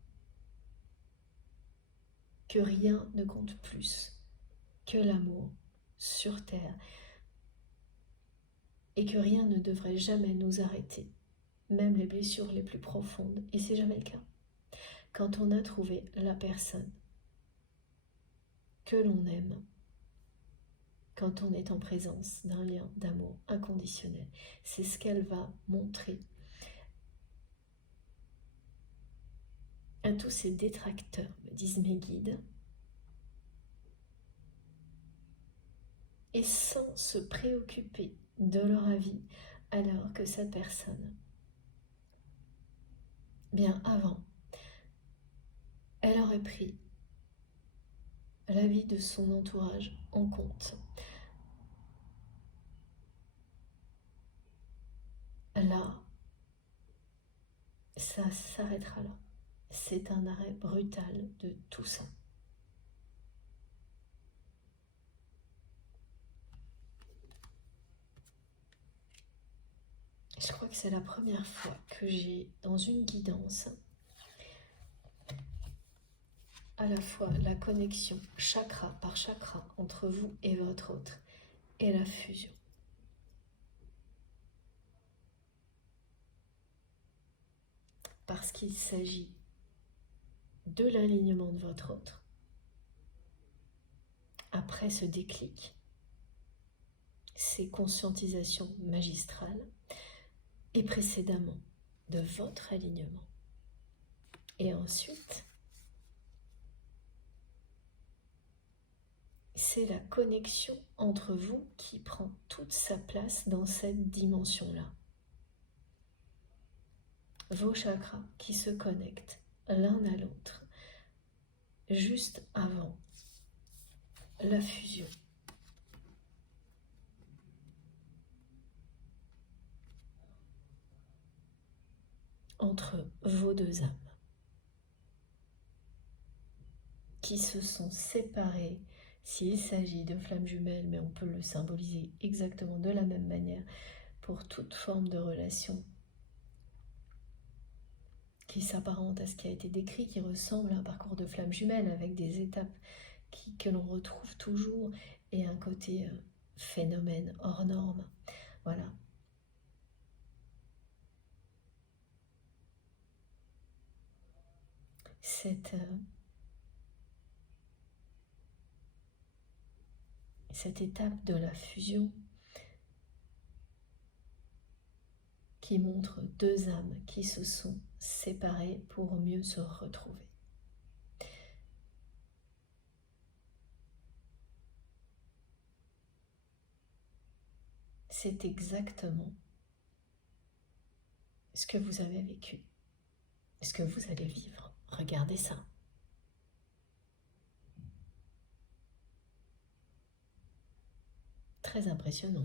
Que rien ne compte plus que l'amour sur terre et que rien ne devrait jamais nous arrêter, même les blessures les plus profondes, et c'est jamais le cas. Quand on a trouvé la personne que l'on aime, quand on est en présence d'un lien d'amour inconditionnel, c'est ce qu'elle va montrer à tous ces détracteurs, me disent mes guides, et sans se préoccuper de leur avis, alors que cette personne, bien avant, elle aurait pris l'avis de son entourage en compte. Là, ça s'arrêtera là. C'est un arrêt brutal de tout ça. Je crois que c'est la première fois que j'ai, dans une guidance, à la fois la connexion chakra par chakra entre vous et votre autre, et la fusion. Parce qu'il s'agit de l'alignement de votre autre, après ce déclic, ces conscientisations magistrales, et précédemment de votre alignement. Et ensuite, c'est la connexion entre vous qui prend toute sa place dans cette dimension-là. Vos chakras qui se connectent l'un à l'autre, juste avant la fusion. Entre vos deux âmes qui se sont séparées, s'il s'agit de flammes jumelles, mais on peut le symboliser exactement de la même manière pour toute forme de relation qui s'apparente à ce qui a été décrit, qui ressemble à un parcours de flammes jumelles avec des étapes que l'on retrouve toujours et un côté phénomène hors norme. Voilà. Cette étape de la fusion qui montre deux âmes qui se sont séparées pour mieux se retrouver. C'est exactement ce que vous avez vécu, ce que vous allez vivre. Regardez ça. Très impressionnant.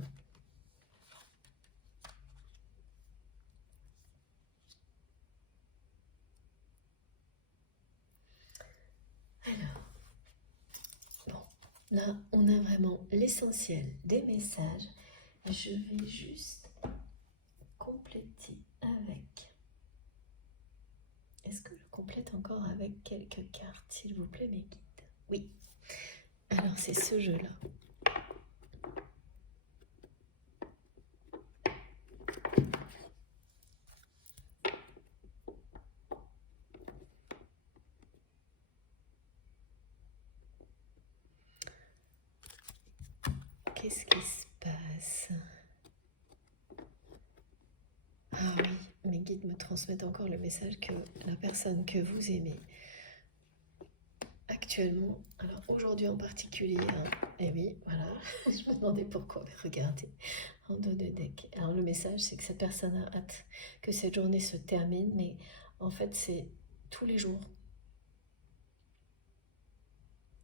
Alors, bon, là, on a vraiment l'essentiel des messages. Je vais juste compléter avec... Est-ce que je complète encore avec quelques cartes, s'il vous plaît, mes guides? Oui. Alors, c'est ce jeu-là. Qu'est-ce qui se passe? Ah oui, mes guides me transmettent encore le message que la personne que vous aimez actuellement, alors aujourd'hui en particulier, et oui, voilà, je me demandais pourquoi, regardez, en dos de deck. Alors le message, c'est que cette personne a hâte que cette journée se termine, mais en fait, c'est tous les jours.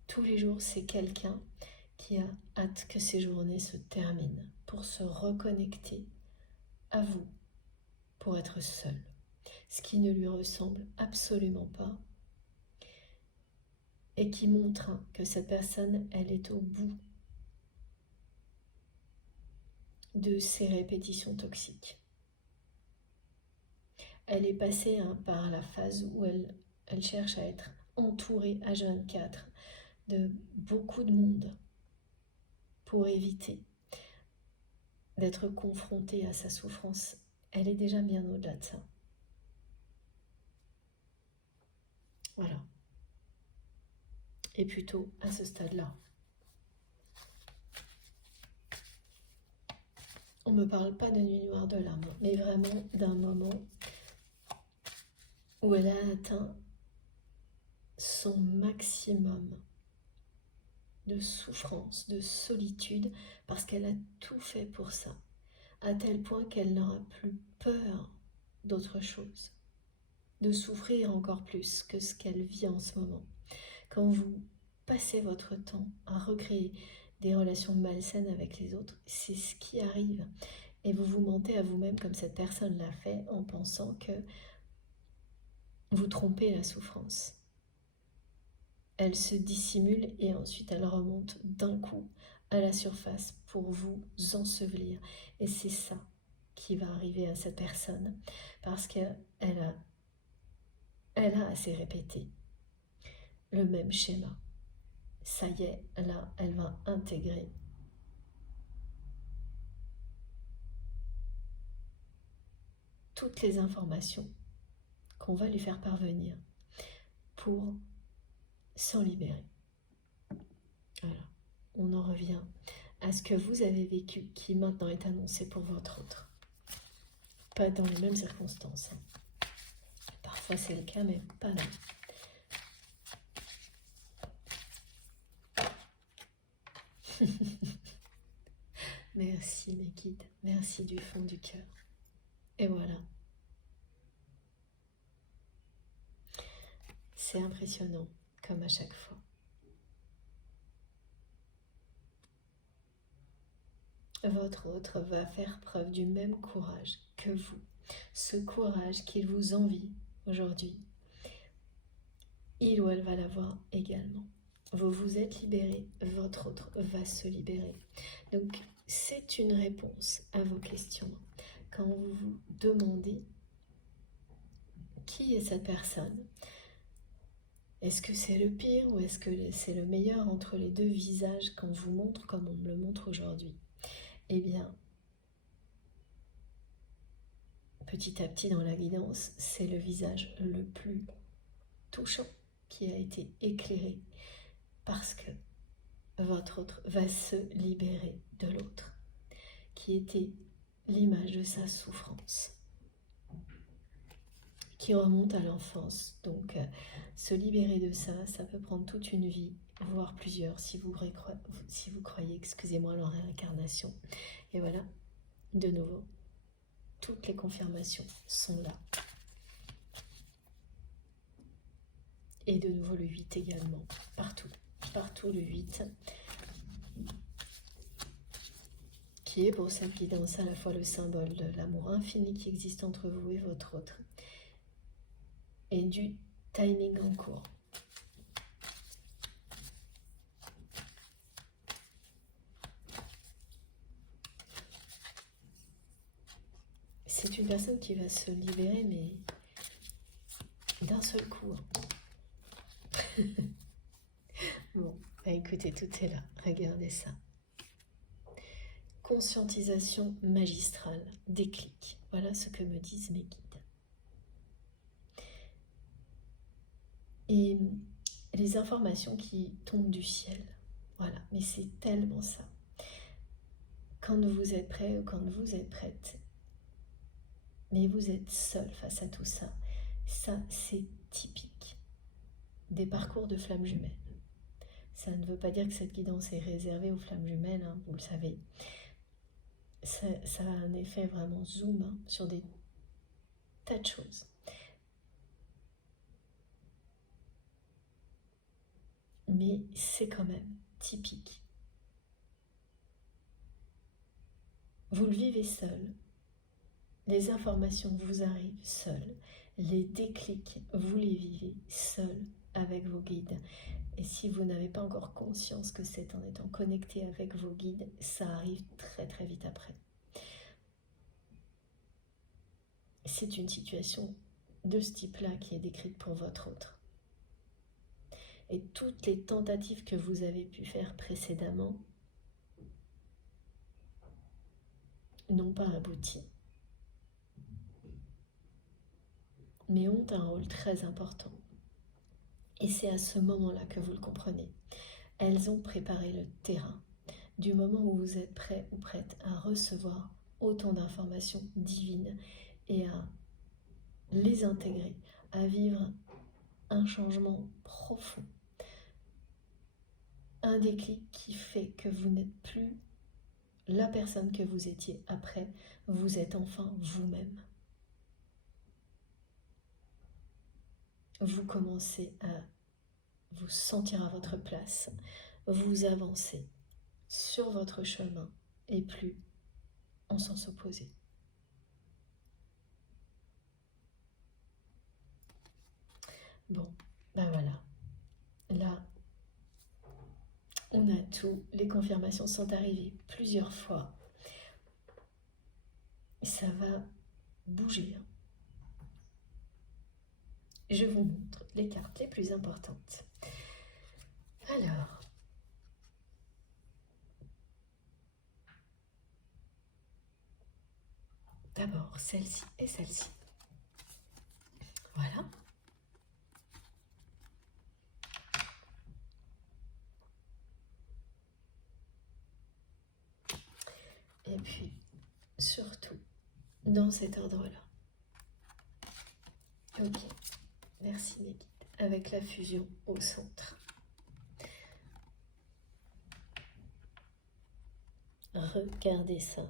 Tous les jours, c'est quelqu'un qui a hâte que ces journées se terminent pour se reconnecter à vous, pour être seul, ce qui ne lui ressemble absolument pas et qui montre que cette personne, elle est au bout de ses répétitions toxiques. Elle est passée par la phase où elle cherche à être entourée H24 de beaucoup de monde pour éviter d'être confrontée à sa souffrance. Elle est déjà bien au-delà de ça. Voilà. Et plutôt à ce stade-là. On ne me parle pas de nuit noire de l'âme, mais vraiment d'un moment où elle a atteint son maximum de souffrance, de solitude, parce qu'elle a tout fait pour ça, à tel point qu'elle n'aura plus peur d'autre chose, de souffrir encore plus que ce qu'elle vit en ce moment. Quand vous passez votre temps à recréer des relations malsaines avec les autres, c'est ce qui arrive. Et vous vous mentez à vous-même comme cette personne l'a fait en pensant que vous trompez la souffrance. Elle se dissimule et ensuite elle remonte d'un coup à la surface pour vous ensevelir. Et c'est ça qui va arriver à cette personne parce qu'elle a assez répété le même schéma. Ça y est, là, elle va intégrer toutes les informations qu'on va lui faire parvenir pour s'en libérer. Voilà, on en revient à ce que vous avez vécu qui maintenant est annoncé pour votre autre. Pas dans les mêmes circonstances. Parfois c'est le cas, mais pas là. Merci mes guides, merci du fond du cœur. Et voilà. C'est impressionnant, comme à chaque fois. Votre autre va faire preuve du même courage que vous. Ce courage qu'il vous envie aujourd'hui, il ou elle va l'avoir également. Vous vous êtes libéré, votre autre va se libérer. Donc, c'est une réponse à vos questions. Quand vous vous demandez qui est cette personne, est-ce que c'est le pire ou est-ce que c'est le meilleur entre les deux visages qu'on vous montre comme on me le montre aujourd'hui? Eh bien, petit à petit dans la guidance, c'est le visage le plus touchant qui a été éclairé parce que votre autre va se libérer de l'autre, qui était l'image de sa souffrance, qui remonte à l'enfance. Donc, se libérer de ça, ça peut prendre toute une vie, voire plusieurs, si vous croyez, excusez-moi, en réincarnation. Et voilà, de nouveau, toutes les confirmations sont là. Et de nouveau le 8 également, partout le 8, qui est pour cette guidance à la fois le symbole de l'amour infini qui existe entre vous et votre autre, et du timing en cours. C'est une personne qui va se libérer, mais d'un seul coup. Bon, bah écoutez, tout est là. Regardez ça. Conscientisation magistrale, déclic. Voilà ce que me disent mes guides. Et les informations qui tombent du ciel. Voilà, mais c'est tellement ça. Quand vous êtes prêt ou quand vous êtes prête, mais vous êtes seul face à tout ça. Ça, c'est typique des parcours de flammes jumelles. Ça ne veut pas dire que cette guidance est réservée aux flammes jumelles, hein, vous le savez. Ça a un effet vraiment zoom hein, sur des tas de choses. Mais c'est quand même typique. Vous le vivez seul. Les informations vous arrivent seules. Les déclics, vous les vivez seuls avec vos guides. Et si vous n'avez pas encore conscience que c'est en étant connecté avec vos guides, ça arrive très très vite après. C'est une situation de ce type-là qui est décrite pour votre autre. Et toutes les tentatives que vous avez pu faire précédemment n'ont pas abouti, mais ont un rôle très important. Et c'est à ce moment-là que vous le comprenez. Elles ont préparé le terrain. Du moment où vous êtes prêt ou prête à recevoir autant d'informations divines et à les intégrer, à vivre un changement profond, un déclic qui fait que vous n'êtes plus la personne que vous étiez après, vous êtes enfin vous-même. Vous commencez à vous sentir à votre place, vous avancez sur votre chemin et plus en sens opposé. Bon, ben voilà. Là, on a tout. Les confirmations sont arrivées plusieurs fois. Ça va bouger. Je vous montre les cartes les plus importantes. Alors, d'abord celle-ci et celle-ci. Voilà. Et puis, surtout, dans cet ordre-là. Ok, merci mes guides. Avec la fusion au centre. Regardez ça.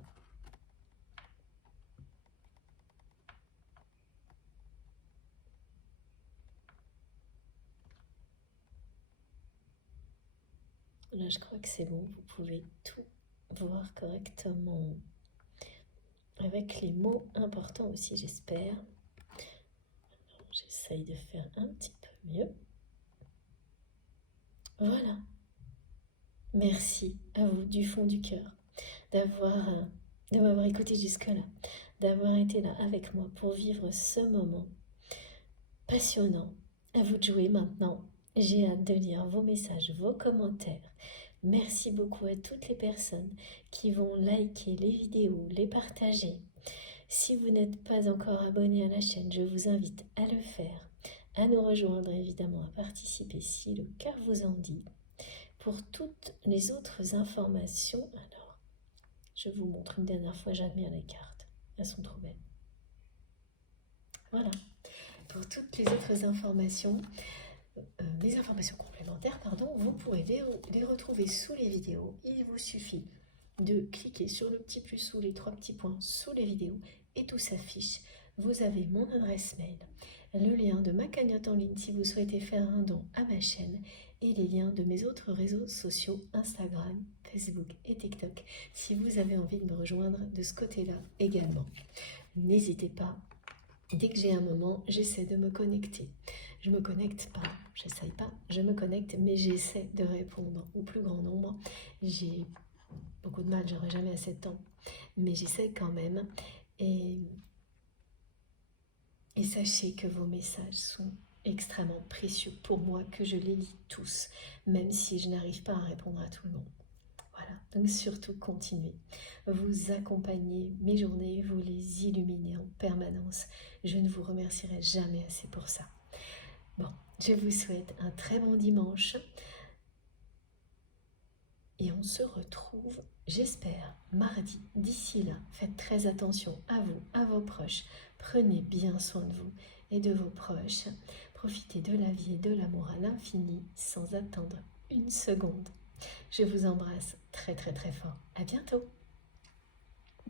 Là, je crois que c'est bon, vous pouvez tout voir correctement. Avec les mots importants aussi, j'espère. J'essaye de faire un petit peu mieux. Voilà. Merci à vous du fond du cœur de m'avoir écouté jusque-là, d'avoir été là avec moi pour vivre ce moment passionnant. À vous de jouer maintenant. J'ai hâte de lire vos messages, vos commentaires. Merci beaucoup à toutes les personnes qui vont liker les vidéos, les partager. Si vous n'êtes pas encore abonné à la chaîne, je vous invite à le faire, à nous rejoindre évidemment, à participer si le cœur vous en dit. Pour toutes les autres informations, alors, je vous montre une dernière fois, j'admire les cartes, elles sont trop belles. Voilà, pour toutes les autres informations, les informations complémentaires, vous pourrez les retrouver sous les vidéos. Il vous suffit de cliquer sur le petit plus ou les trois petits points sous les vidéos et tout s'affiche. Vous avez mon adresse mail, le lien de ma cagnotte en ligne si vous souhaitez faire un don à ma chaîne et les liens de mes autres réseaux sociaux, Instagram, Facebook et TikTok, si vous avez envie de me rejoindre de ce côté-là également. N'hésitez pas, dès que j'ai un moment, j'essaie de me connecter. Je me connecte pas, j'essaye pas, je me connecte, mais j'essaie de répondre au plus grand nombre. J'ai beaucoup de mal, j'aurai jamais assez de temps, mais j'essaie quand même. Et sachez que vos messages sont extrêmement précieux pour moi, que je les lis tous, même si je n'arrive pas à répondre à tout le monde. Voilà, donc surtout continuez. Vous accompagnez mes journées, vous les illuminez en permanence. Je ne vous remercierai jamais assez pour ça. Bon, je vous souhaite un très bon dimanche. Et on se retrouve, j'espère, mardi. D'ici là, faites très attention à vous, à vos proches. Prenez bien soin de vous et de vos proches. Profitez de la vie et de l'amour à l'infini sans attendre une seconde. Je vous embrasse très très très fort. À bientôt.